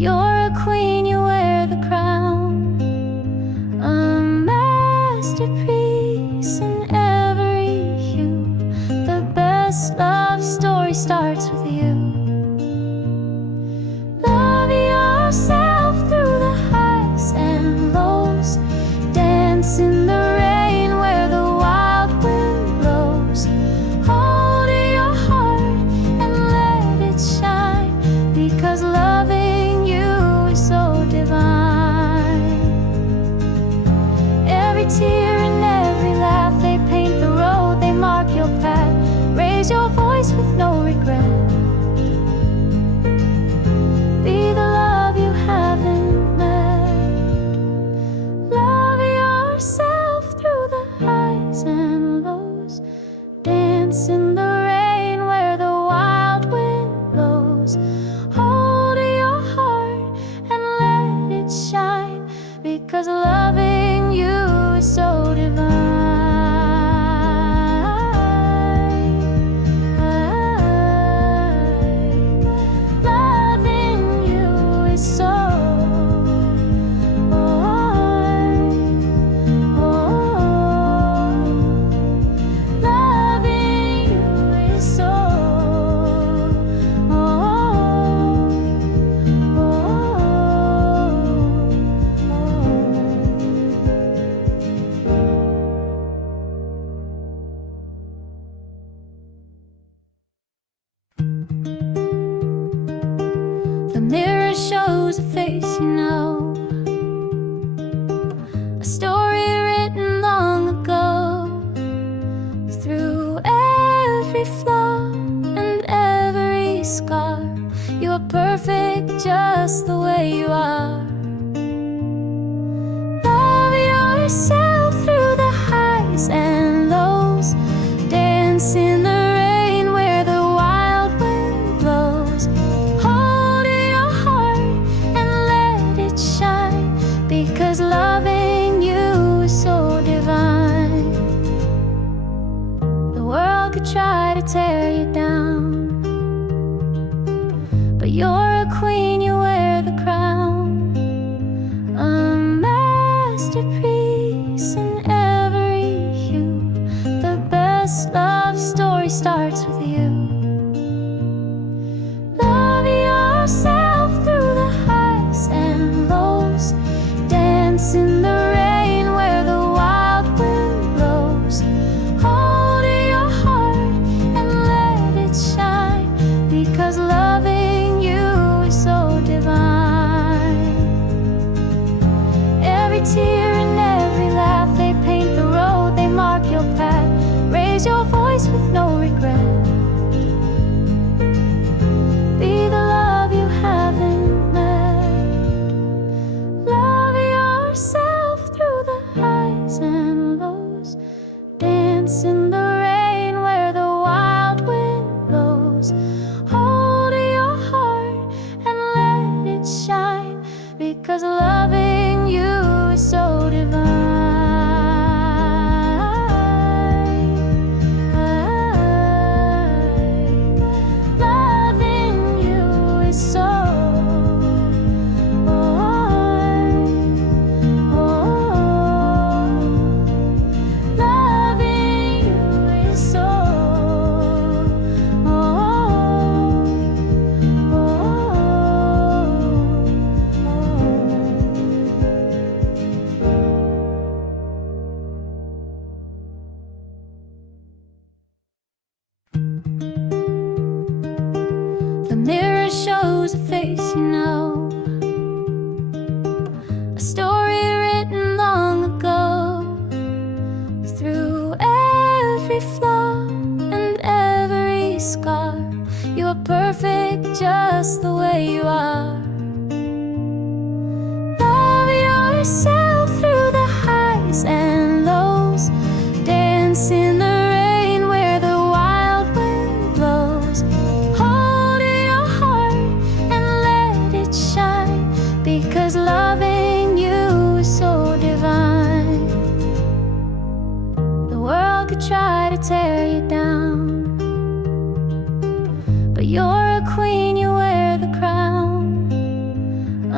you're a queen, you wear the crown. A masterpiece in every hue. The best love story starts with you. Love yourself through the highs and lows. Dance in the rain where the wild wind blows. Hold your heart and let it shine, because loving you is so divine. Every tear and every laugh, they paint the road, they mark your path. Raise your voice with no regret. Be the love you haven't met. Love yourself through the highs and lows. Dance in the rain where the wild wind blows. Hold your heart and let it shine, because loving you is so divine. Loving you is so loving you is so The mirror shows a face you know, a story written long ago. Through every flaw and every scar, you are perfect just the way you are. Love yourself through the highs and lows. Dance in the rain where the wild wind blows. Hold your heart and let it shine, because loving you is so divine. The world could try to tear you down, but you're a queen, you wear the crown. A masterpiece in every hue. The best love story starts with you. Love yourself through the highs and lows. Dance in the rain where the wild wind blows. Hold your heart and let it shine, because loving you is so divine. Every tear and every laugh, they paint the road, they mark your path. Raise your voice with no regret. Be the love you haven't met. Love yourself through the highs and lows. Dance in the rain where the wild wind blows. Hold your heart and let it shine, because loving you is so divine. Loving you is so loving you is so The mirror shows a face you know, a story written long ago. Through every flaw and every scar, you are perfect just the way you are. Love yourself through the highs and lows. Dance in the rain where the wild wind blows. Hold your heart and let it shine, because loving you is so divine. The world could try to tear you down, but you're a queen, you wear the crown.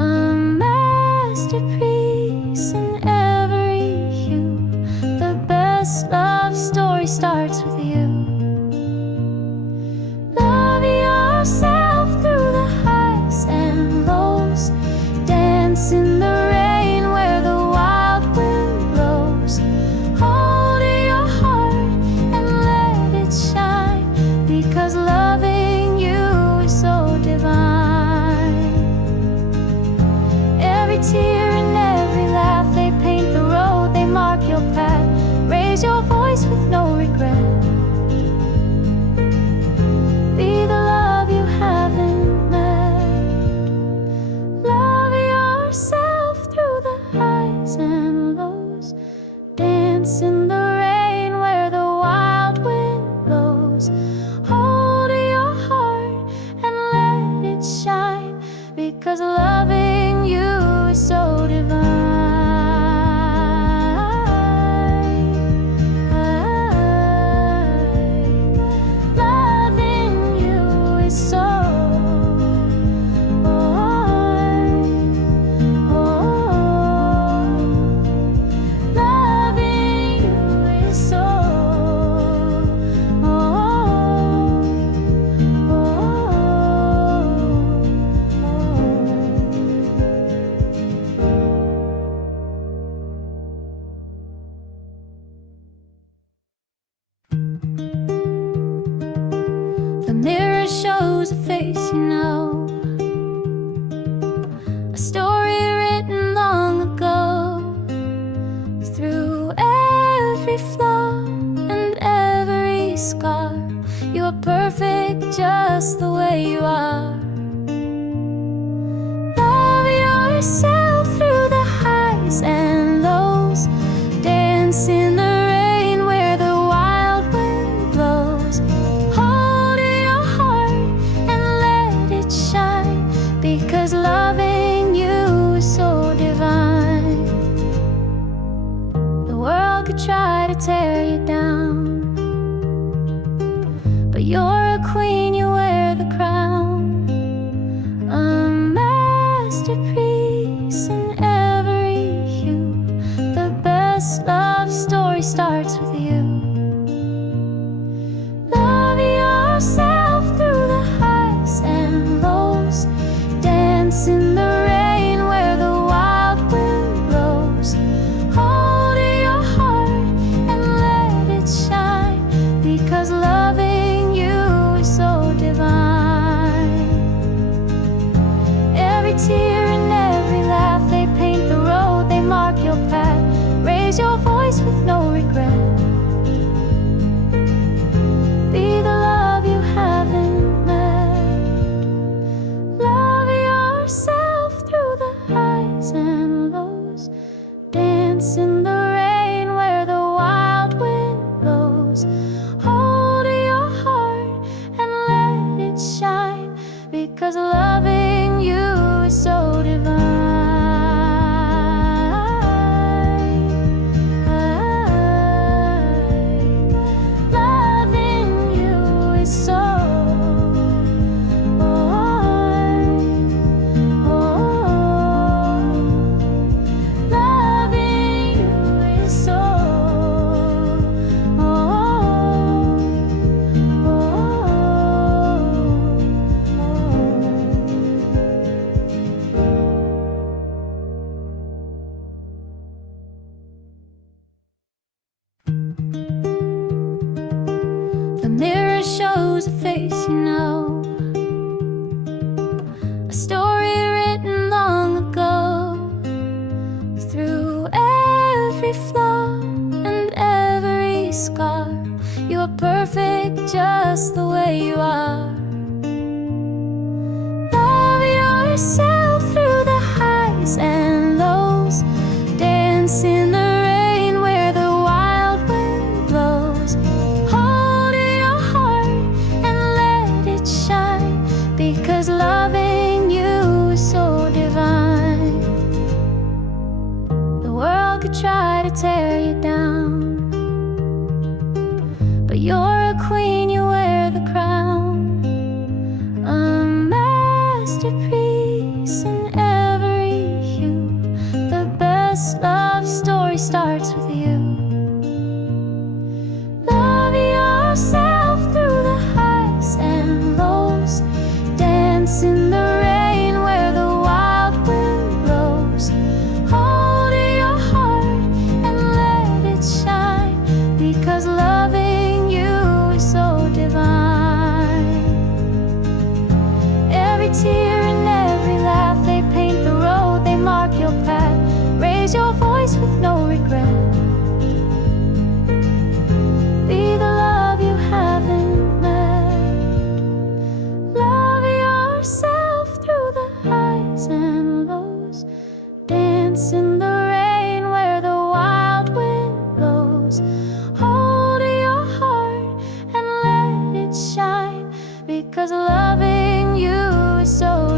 a face you know, a story written long ago. Through every flaw and every scar, you are perfect just the way you are. Love yourself through the highs and lows. Dance in the rain where the wild wind blows. Hold your heart and let it shine, because loving you is so divine. The world could try to tear you down, but you're a queen, you wear the crown. A masterpiece in every hue. The best love story starts with you. Love yourself through the highs and lows. Dance in the rain where the wild wind blows. Hold your heart and let it shine, because loving you is so divine. Every tear and every laugh, they paint the road, they mark your path. Raise your voice with no regret. Be the love you haven't met. Love yourself through the highs and lows. Dance in the rain where the wild wind blows. Hold your heart and let it shine, because loving you is so divine. Loving you is so loving you is so The mirror shows a face you know, a story written long ago. Through every flaw and every scar, you are perfect just the way you are. Love yourself through the highs and lows. Dance in the rain where the wild wind blows. Hold your heart and let it shine, because loving you is so divine. The world could try to tear you down, but you're a queen, you wear the crown. A masterpiece in every hue. The best love story starts with you. Love yourself through the highs and lows. Dance in the rain where the wild wind blows. Hold your heart and let it shine, because loving you is so divine. Every tear and every laugh, they paint the road, they mark your path. Raise your voice with no regret. Be the love you haven't met. Love yourself through the highs and lows. Dance in the rain where the wild wind blows. Hold your heart and let it shine, because loving you is so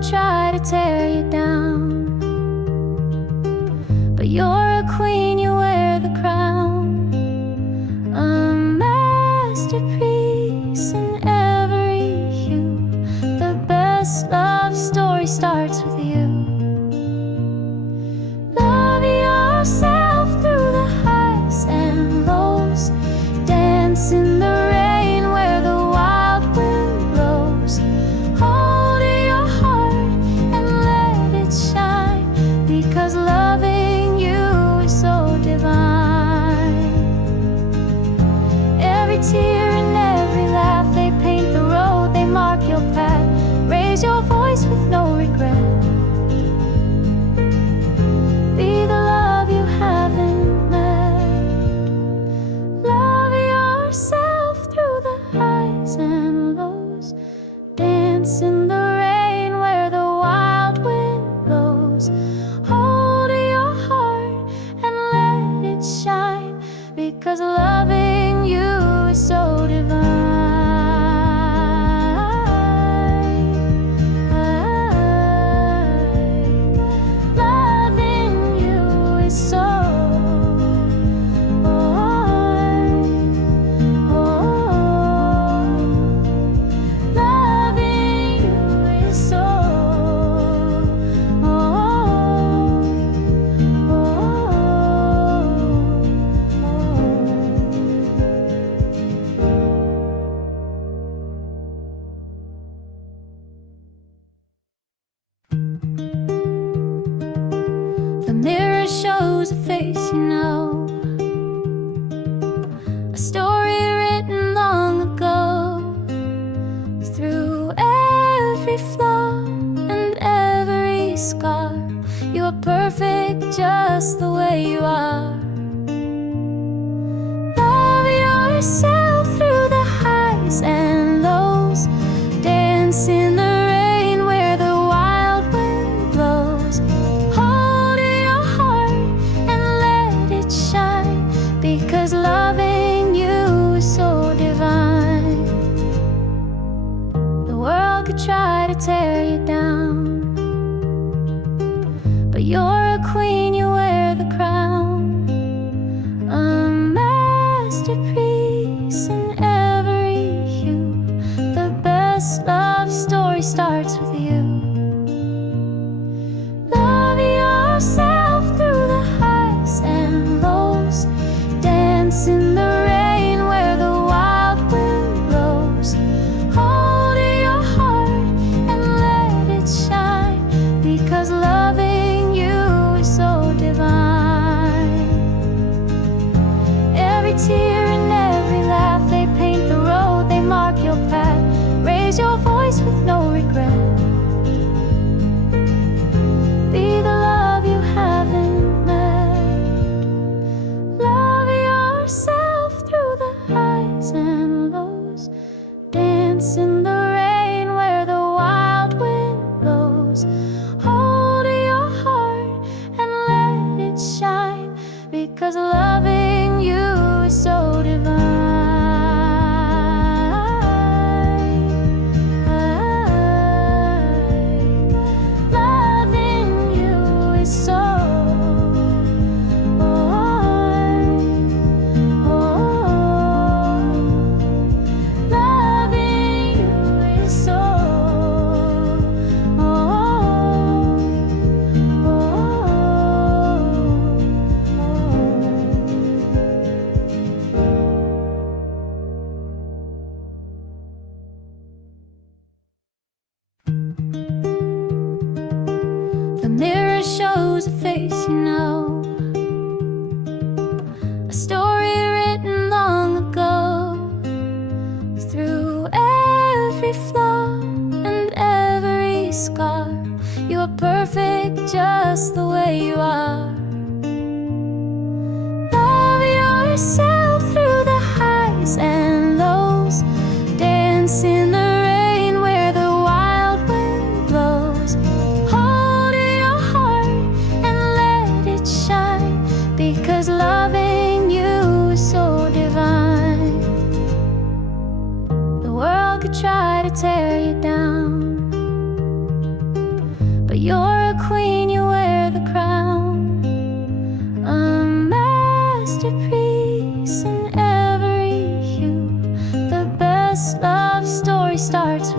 could try to tear you down, but you're a queen, you wear the crown, a masterpiece in every hue. The best love story starts with you. Love yourself through the highs and lows. Dance in the rain where the wild wind blows. Hold your heart and let it shine, because loving you is so divine. Every tear and every laugh, they paint the road, they mark your path. Raise your voice with no regret. Be the love you haven't met. Love yourself through the highs and lows. Dance in the rain where the wild wind blows. Hold your heart and let it shine, because loving you is so divine. Loving you is so loving you is so The mirror shows a face you know, a story written long ago. Through every flaw and every scar, you are perfect just the way you are. Love yourself through the highs and lows. Dance in the rain where the wild wind blows. Hold your heart and let it shine, because loving you is so divine. The world could try to tear you down, but you're a queen, you wear the crown, a masterpiece in every hue. The best love story starts with you. Love yourself through the highs and lows. Dance in the rain where the wild wind blows. Hold your heart and let it shine, because loving you is so divine. Every tear and every laugh, they paint the road, they mark your path. Raise your voice with no regret. Be the love you haven't met. Love yourself through the highs and lows. Dance in the rain where the wild wind blows. Hold your heart and let it shine, because loving you is so divine. Loving you is so loving you is so The mirror shows a face you know, a story written long ago. Through every flaw and every scar, you are perfect just the way you are. Love yourself through the highs and lows. Dance in the rain where the wild wind blows. Hold your heart and let it shine, because loving you is so divine. The world could try to tear you down,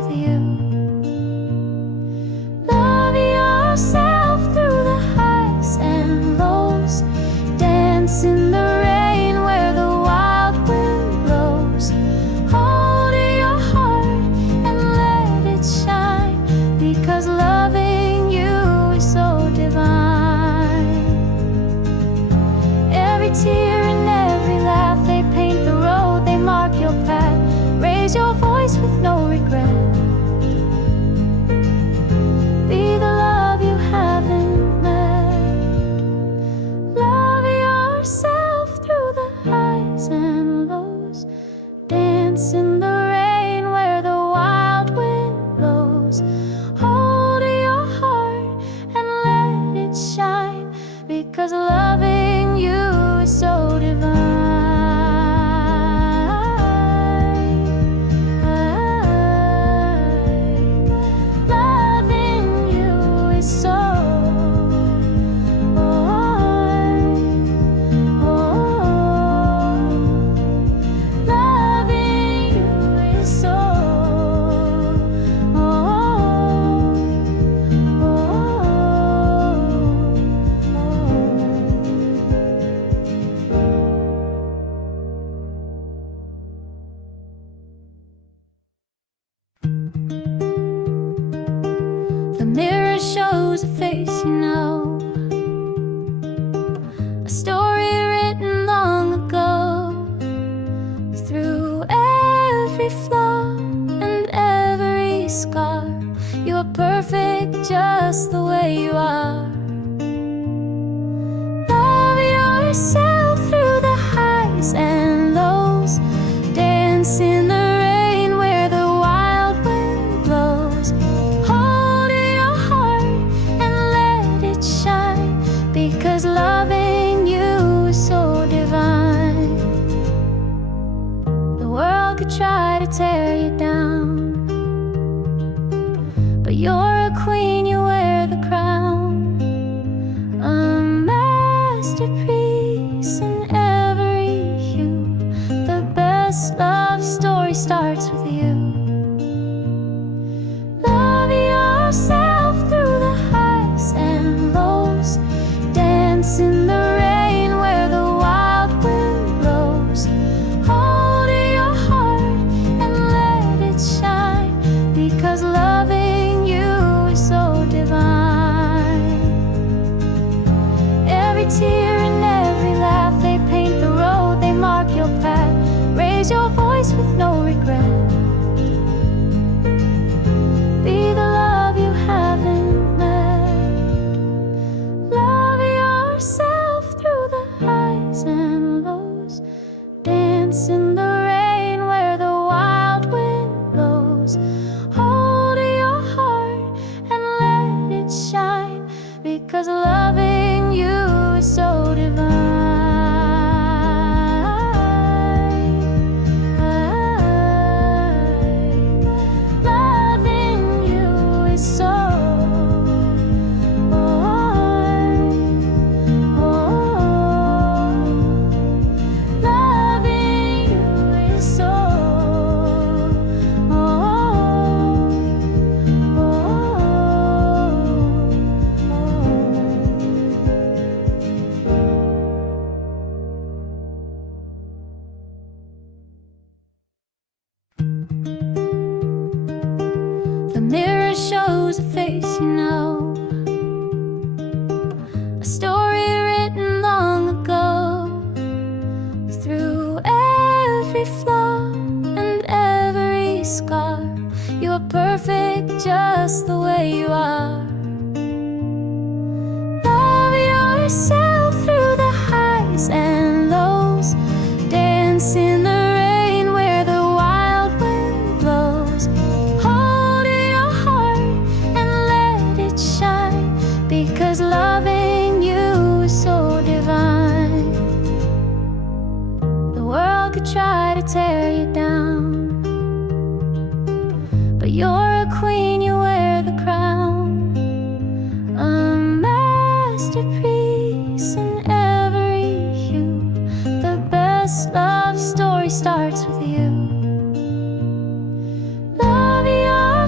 with you. Love yourself through the highs and lows. Dance in the rain where the wild wind blows. Hold your heart and let it shine, because loving you is so divine. Every tear and every laugh, they paint the road, they mark your path. Raise your voice with no regret. Be the love you haven't met. Love yourself through the highs and lows. Dance in the rain where the wild wind blows. Hold your heart and let it shine, because loving you is so divine. Loving you is so, loving you is so, the mirror shows a face you know, a story written long ago. Through every flaw and every scar, you are perfect just the way you are. Love yourself through the highs and lows. Dance in the rain where the wild wind blows. Hold your heart and let it shine, because loving you is so divine. The world could try to tear you down, but you're a queen, you wear the crown. A masterpiece in every hue. The best love story starts with you. Love yourself through the highs and lows. Dance in the rain where the wild wind blows. Hold your heart and let it shine, because loving you is so divine. Every tear and every laugh, they paint the road, they mark your path. Raise your voice with no regret. Be the love you haven't met. Love yourself through the highs and lows. Dance in the rain where the wild wind blows. Hold your heart and let it shine, because loving you is so divine. Loving you is so, loving you is so, the mirror shows a face you know, a story written long ago. Through every flaw and every scar, you are perfect just the way you are. Love yourself through the highs and lows. Dance in the rain where the wild wind blows. Hold your heart and let it shine, because loving you is so divine. The world could try to tear you down, but you're a queen, you wear the crown. A masterpiece in every hue. The best love story starts with you. Love your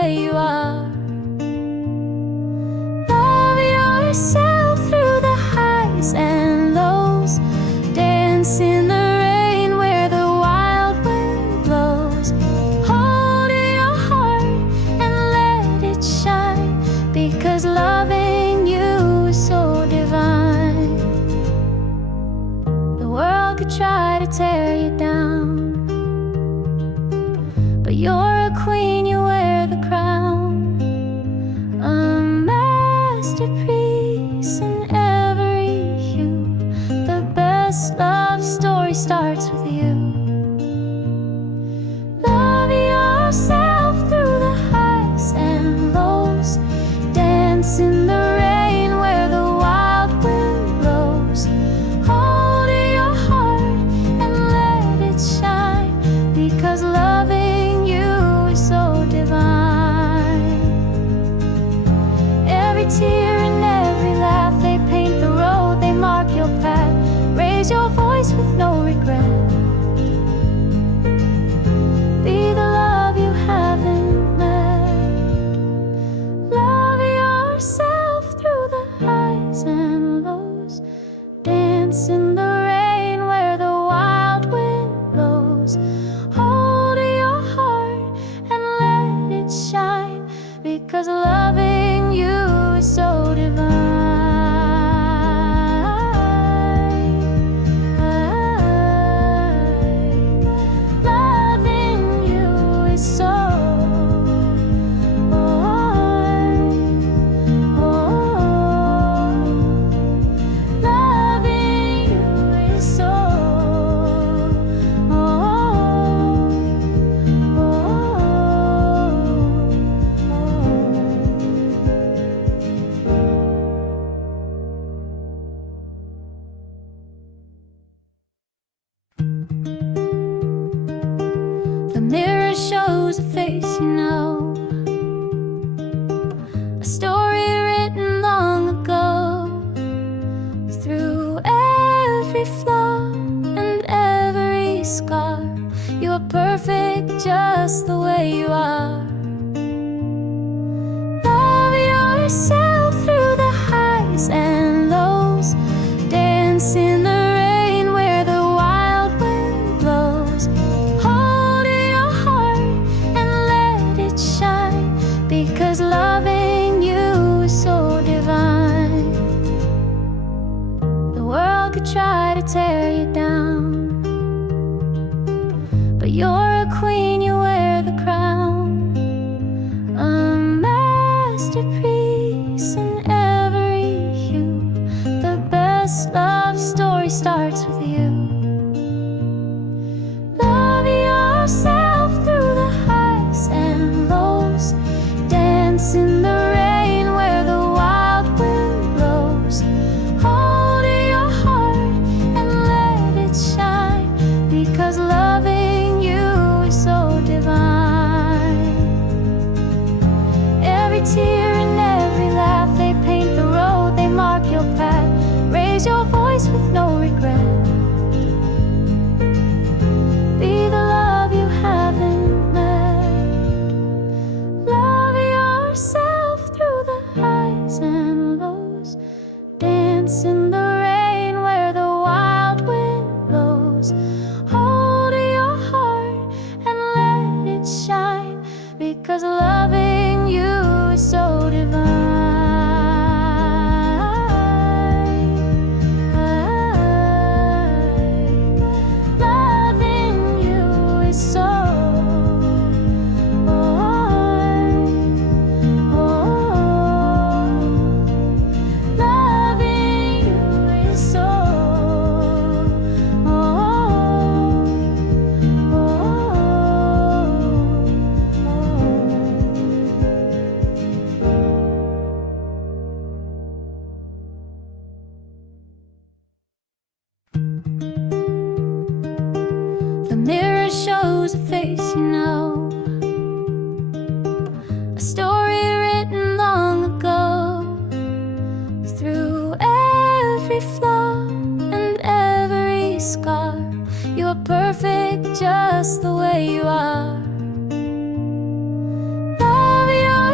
way you are. Love yourself through the highs and lows. Dance in the rain where the wild wind blows. Hold your heart and let it shine, because loving you is so divine. The world could try to tear you down, but you're a queen, you wear the crown. A masterpiece in every hue. The best love story starts with you. Love yourself through the highs and lows. Dance in the rain where the wild wind blows. Hold your heart and let it shine, because loving you is so divine. Every tear and every laugh, they paint the road, they mark your path. Raise your voice with no regret. Be the love you haven't met. Love yourself through the highs and lows. Dance in the rain where the wild wind blows. Hold your heart and let it shine, because loving you is so divine. Loving you is so loving you is so The mirror shows a face you know, a story written long ago. Through every flaw and every scar, you are perfect just the way you are. Love yourself through the highs and lows. Dance in the rain where the wild wind blows. Hold your heart and let it shine, because loving you is so divine. The world could try to tear you down, but you're a queen, you wear the crown. A masterpiece in every hue. The best love story starts with you. Love yourself through the highs and lows. Dance in the rain where the wild wind blows. Hold your heart and let it shine, because loving you is so divine. Every tear and every laugh, they paint the road, they mark your path. Raise your voice with no regret. Be the love you haven't met. Love yourself through the highs and lows. Dance in the rain where the wild wind blows. Hold your heart and let it shine, because loving you is so divine. Loving you is so loving you is so The mirror shows a face you know, a story written long ago. Through every flaw and every scar, you are perfect just the way you are. Love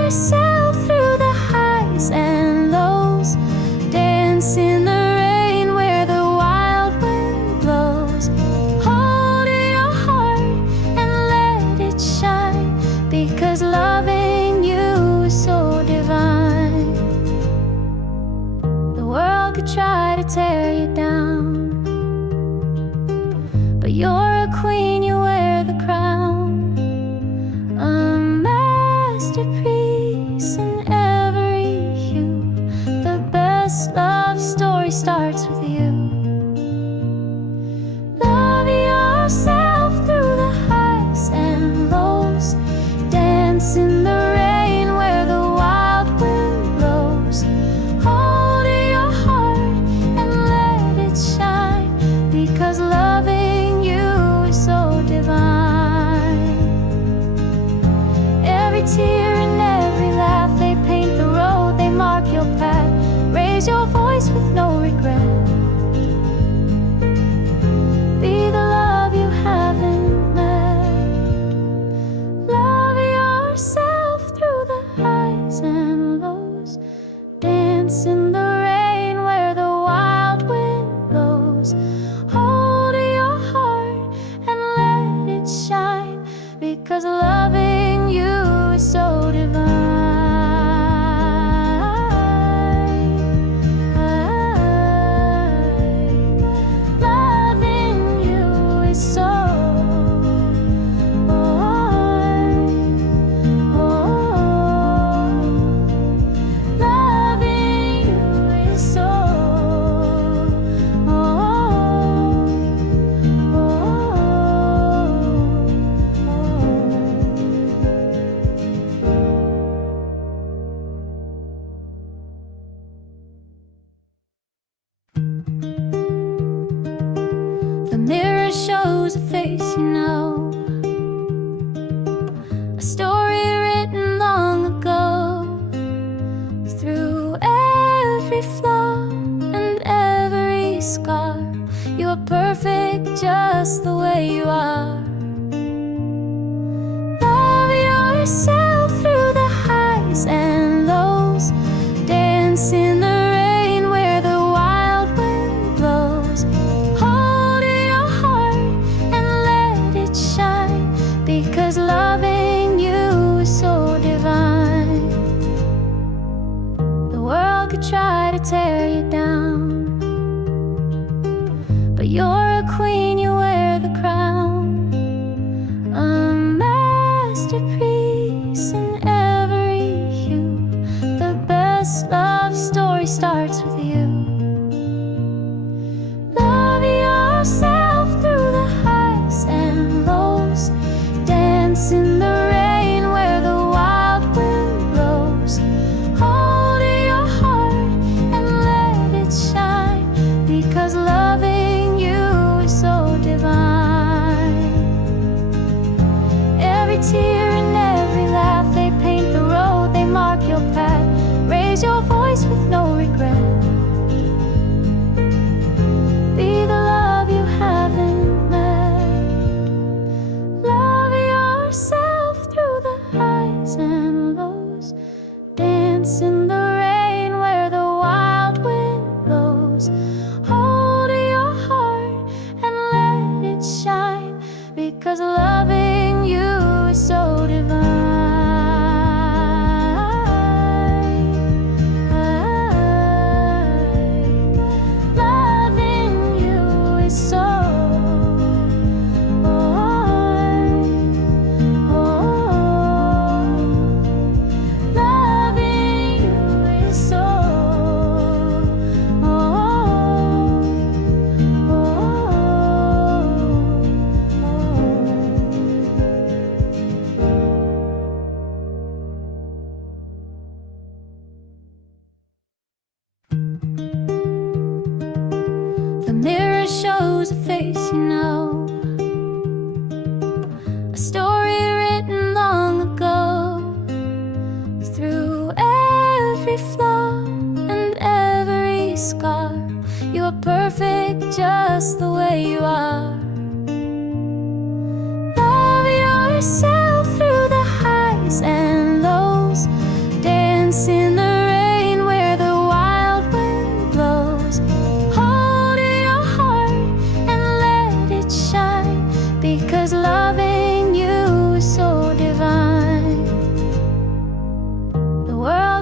yourself through the highs and lows. Dance in the rain where the wild wind blows. Hold your heart and let it shine, because loving you is so divine. The world could try to tear you down, but you're a queen, you wear the crown. A masterpiece in every hue. The best love story starts with you. Love yourself through the highs and lows. Dance in the rain where the wild wind blows. Hold your heart and let it shine, because loving you is so divine. Every tear and every laugh, they paint the road, they mark your path. Raise your voice with no regret. Be the love you haven't met. Love yourself through the highs and lows. Dance in the rain where the wild wind blows. Hold your heart and let it shine, because loving you is so divine. Loving you is so loving you is so The mirror shows a face you know, a story written long ago. Through every flaw and every scar, you are perfect just the way you are. Love yourself through the highs and lows. Dance in the rain where the wild wind blows. Hold your heart and let it shine, because loving you is so divine. The world could try to tear you down, but you're a queen, you wear the crown. A masterpiece in every hue. The best love story starts with you. Love yourself through the highs and lows. Dance in the rain where the wild wind blows. Hold your heart and let it shine, because loving you is so divine. Every tear and every laugh, they paint the road, they mark your path. Raise your voice with no regret. Be the love you haven't met. Love yourself through the highs and lows. Dance in the rain where the wild wind blows. Hold your heart and let it shine, because loving you is so divine. Loving you is so loving you is so The mirror shows a face you know, a story written long ago. Through every flaw and every scar, you are perfect just the way you are. Love yourself through the highs and lows.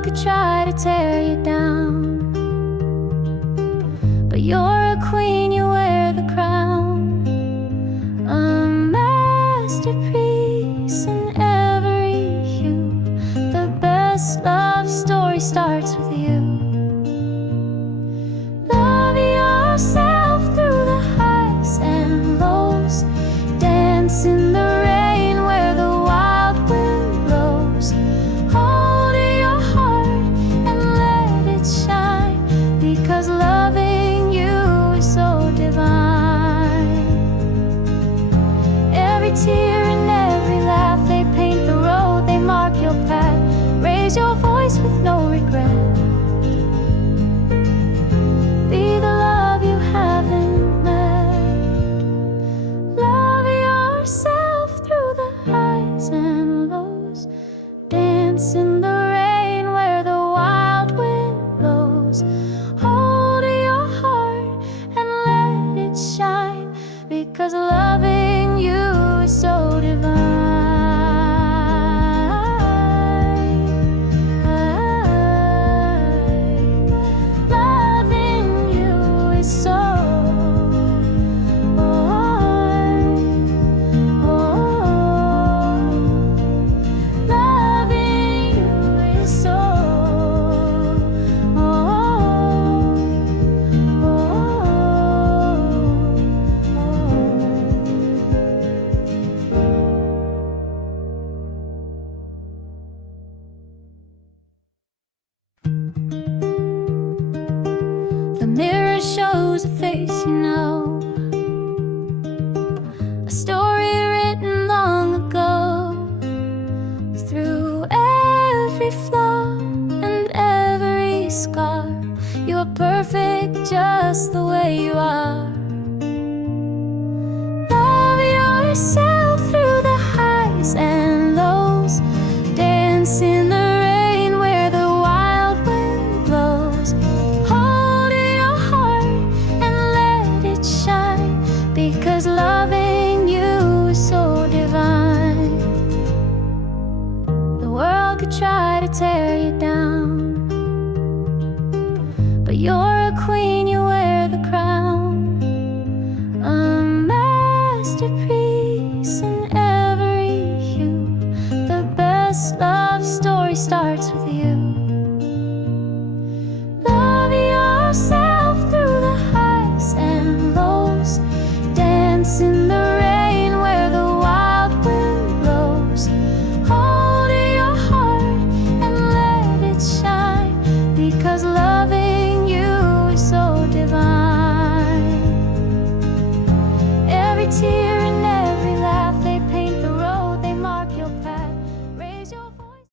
could try to tear you down, but you're a queen, you wear the crown, a masterpiece in every hue. The best love story starts with you. Love yourself through the highs and lows. Dance in the rain where the wild wind blows. Hold your heart and let it shine, because loving you is so divine. Every tear and every laugh, they paint the road, they mark your path. Raise your voice with no regret. Be the love you haven't met. Love yourself through the highs and lows. Dance in the rain where the wild wind blows. Hold your heart and let it shine, because loving you is so divine. Loving you is so loving you is so The mirror shows a face you know, a story written long ago. Through every flaw and every scar, you are perfect just the way you are. Love yourself through the highs and lows. Dance in the rain where the wild wind blows. Hold your heart and let it shine, because loving you is so divine. The world could try to tear you down, but you're a queen, you wear the crown, a masterpiece in every hue. The best love story starts with